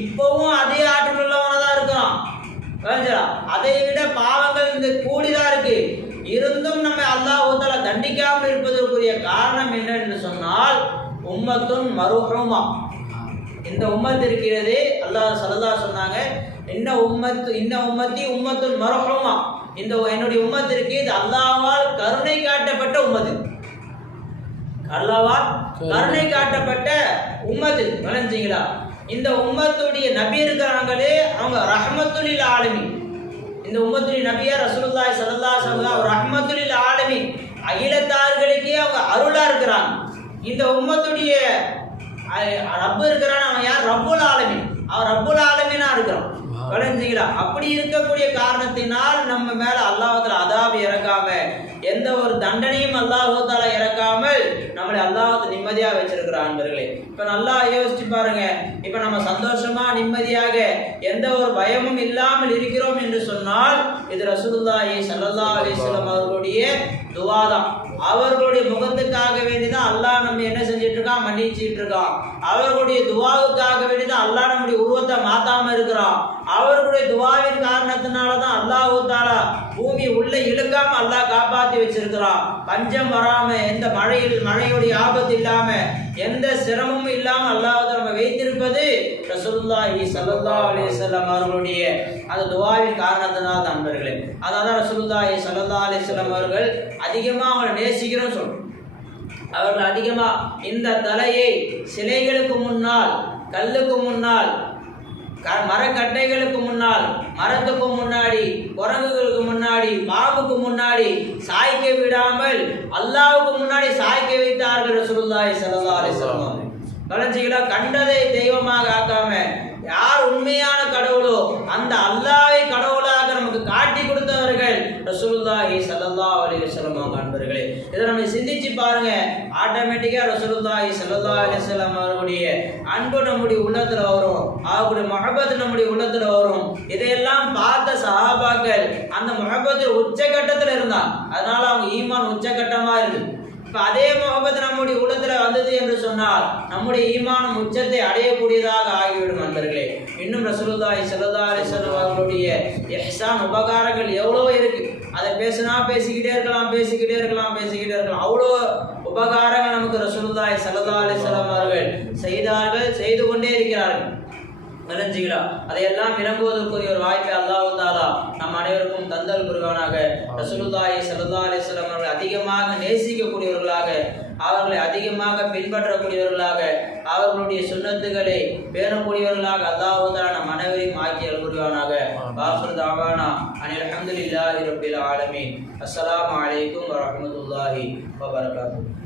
இப்பவும் அதே ஆற்றல் உள்ளவனதான் இருக்கிறான். விளைஞ்சா அதை விட பாவங்கள் இந்த கூடிதான் இருக்கு, இருந்தும் நம்ம அல்லாஹ் தஆலா தண்டிக்காமல் இருப்பதற்குரிய காரணம் என்ன என்று சொன்னால் உம்மத்துன் மர்ஹூமா, இந்த உம்மத் இருக்கிறதே அல்லாஹ் ஸல்லல்லாஹு சொன்னாங்க, இன்ன உம்மத்தி உம்மத்துன் மர்ஹூமா, இந்த என்னுடைய உம்மத் இருக்கு இது அல்லாஹ்வால் கருணை காட்டப்பட்ட உம்மத்து, அல்லாஹ்வால் கருணை காட்டப்பட்ட உம்மத்து. விளைஞ்சிங்களா? இந்த உம்மத்துடைய நபி இருக்கிறாங்களே அவங்க ரஹ்மத்துல் லில் ஆலமீன். இந்த உம்மத்துடைய நபியா ரசூலுல்லாஹி ஸல்லல்லாஹு அலைஹி வஸல்லம் ரஹ்மத்துல் லில் ஆலமீன், அகிலத்தார்களுக்கே அவங்க அருளா இருக்கிறாங்க. இந்த உம்மத்துடைய ரப்பு இருக்கிறான், அவன் யார்? ரப்புல் ஆலமீன். அவன் ரப்புல் ஆலமீனா இருக்கிறான். வளைஞ்சிங்களா? அப்படி இருக்கக்கூடிய காரணத்தினால் நம்ம மேல அல்லாஹ்வுத்தாலா அதாப் இறக்காம, எந்த ஒரு தண்டனையும் அல்லாஹ்வுத்தாலா இறக்காமல் நம்மளை அல்லாஹ் நிம்மதியா வச்சிருக்கிறான் அன்பர்களே. இப்ப நல்லா யோசிச்சு பாருங்க. இப்ப நம்ம சந்தோஷமா நிம்மதியாக எந்த ஒரு பயமும் இல்லாமல் இருக்கிறோம் என்று சொன்னால் இது ரசூலுல்லாஹி ஸல்லல்லாஹு அலைஹி வஸல்லம் அவர்களுடைய துஆ தான். அவர்களுடைய முகத்துக்காக வேண்டிதான் அல்லாஹ் நம்ம என்ன செஞ்சிட்டு இருக்கான், மன்னிச்சிட்டு இருக்கான். அவர்களுடைய துஆவுக்காக வேண்டிதான் அல்லாஹ் நம்முடைய உருவத்தை மாத்தாம இருக்கிறான். அவர்களுடைய துஆவின் காரணத்தினாலதான் அல்லாஹ் தஆலா பூமி உள்ள இழுக்காம அல்லாஹ் காப்பாத்தி வச்சிருக்கிறான். பஞ்சம் வராம, எந்த மழையுடைய ஆபத்து இல்லாம, எந்த சிரமமும் இல்லாம அல்லாஹ் நம்ம வைத்திருப்பது ரசூலுல்லாஹி ஸல்லல்லாஹு அலைஹி வஸல்லம் அவர்களுடைய அந்த துஆவின் காரணத்தினால் தான் நண்பர்களே. அதான் ரசூலுல்லாஹி ஸல்லல்லாஹு அலைஹி வஸல்லம் அவர்கள் அதிகமா அவங்களை நேசிக்கிறோம் சொல்றோம். அவர்கள் அதிகமா இந்த தலையை சிலைகளுக்கு முன்னால், கல்லுக்கு முன்னால், மரக்கட்டைகளுக்கு முன்னால், மரத்துக்கு முன்னாடி, குரங்குகளுக்கு முன்னாடி, பாம்புக்கு முன்னாடி சாய்க்க விடாமல் அல்லாஹ்வுக்கு முன்னாடி சாய்க்க வைத்தார்கள் ரசூலுல்லாஹி ஸல்லல்லாஹு அலைஹி வஸல்லம். கலஞ்சிகளா கண்டதை தெய்வமாக ஆக்காம, யார் உண்மையான கடவுளோ அந்த அல்லாஹ்வை கடவுளாக நமக்கு காட்டி கொடுத்தவர்கள் ரசூலுல்லாஹி ஸல்லல்லாஹு அலைஹி வஸல்லம் நண்பர்களே. இதை நம்ம சிந்திச்சு பாருங்க. ஆட்டோமேட்டிக்கா ரசூலுல்லாஹி ஸல்லல்லாஹு அலைஹி வஸல்லம் அவர்களுடைய அன்பு நம்முடைய உள்ளத்துல வரும், அவருடைய முஹப்பத் நம்முடைய உள்ளத்துல வரும். இதையெல்லாம் பார்த்த சஹாபாக்கள் அந்த முஹப்பத்தில் உச்சகட்டத்தில் இருந்தாங்க. அதனால அவங்க ஈமான் உச்சகட்டமா இருக்கு. இப்ப அதே முஹப்பத் நம்முடைய உள்ளத்துல வந்தது என்று சொன்னால் நம்முடைய ஈமானும் உச்சத்தை அடையக்கூடியதாக ஆகிவிடும் நண்பர்களே. இன்னும் ரசூலுல்லாஹி ஸல்லல்லாஹு அலைஹி வஸல்லம் அவர்களுடைய இஹ்சான் உபகாரங்கள் எவ்வளோ இருக்கு. அதை பேசிக்கிட்டே இருக்கலாம். அவ்வளோ உபகாரங்கள் நமக்கு ரசூலுல்லாஹி ஸல்லல்லாஹு அலைஹி வஸல்லம் அவர்கள் செய்தார்கள், செய்து கொண்டே இருக்கிறார்கள். விளஞ்சிகளா? அதையெல்லாம் விளங்குவதற்குரிய ஒரு வாய்ப்பை அல்லாஹ் தஆலா நம் அனைவருக்கும் தந்தல் புரிவானாக. ரசூலுல்லாஹி ஸல்லல்லாஹு அலைஹி வஸல்லம் அவர்களை அதிகமாக நேசிக்கக்கூடியவர்களாக, அவர்களை அதிகமாக பின்பற்றக்கூடியவர்களாக, அவர்களுடைய சுன்னத்துகளை பேணக்கூடியவர்களாக அல்லாஹ் தஆலா நம் அனைவரையும் ஆக்கி அருள் புரிவானாக. வாஃபிரு தஅவானா அனில் ஹம்துலில்லாஹி ரப்பில் ஆலமீன். அஸ்ஸலாமு அலைக்கும் வரஹ்மத்துல்லாஹி வபரகாத்துஹு.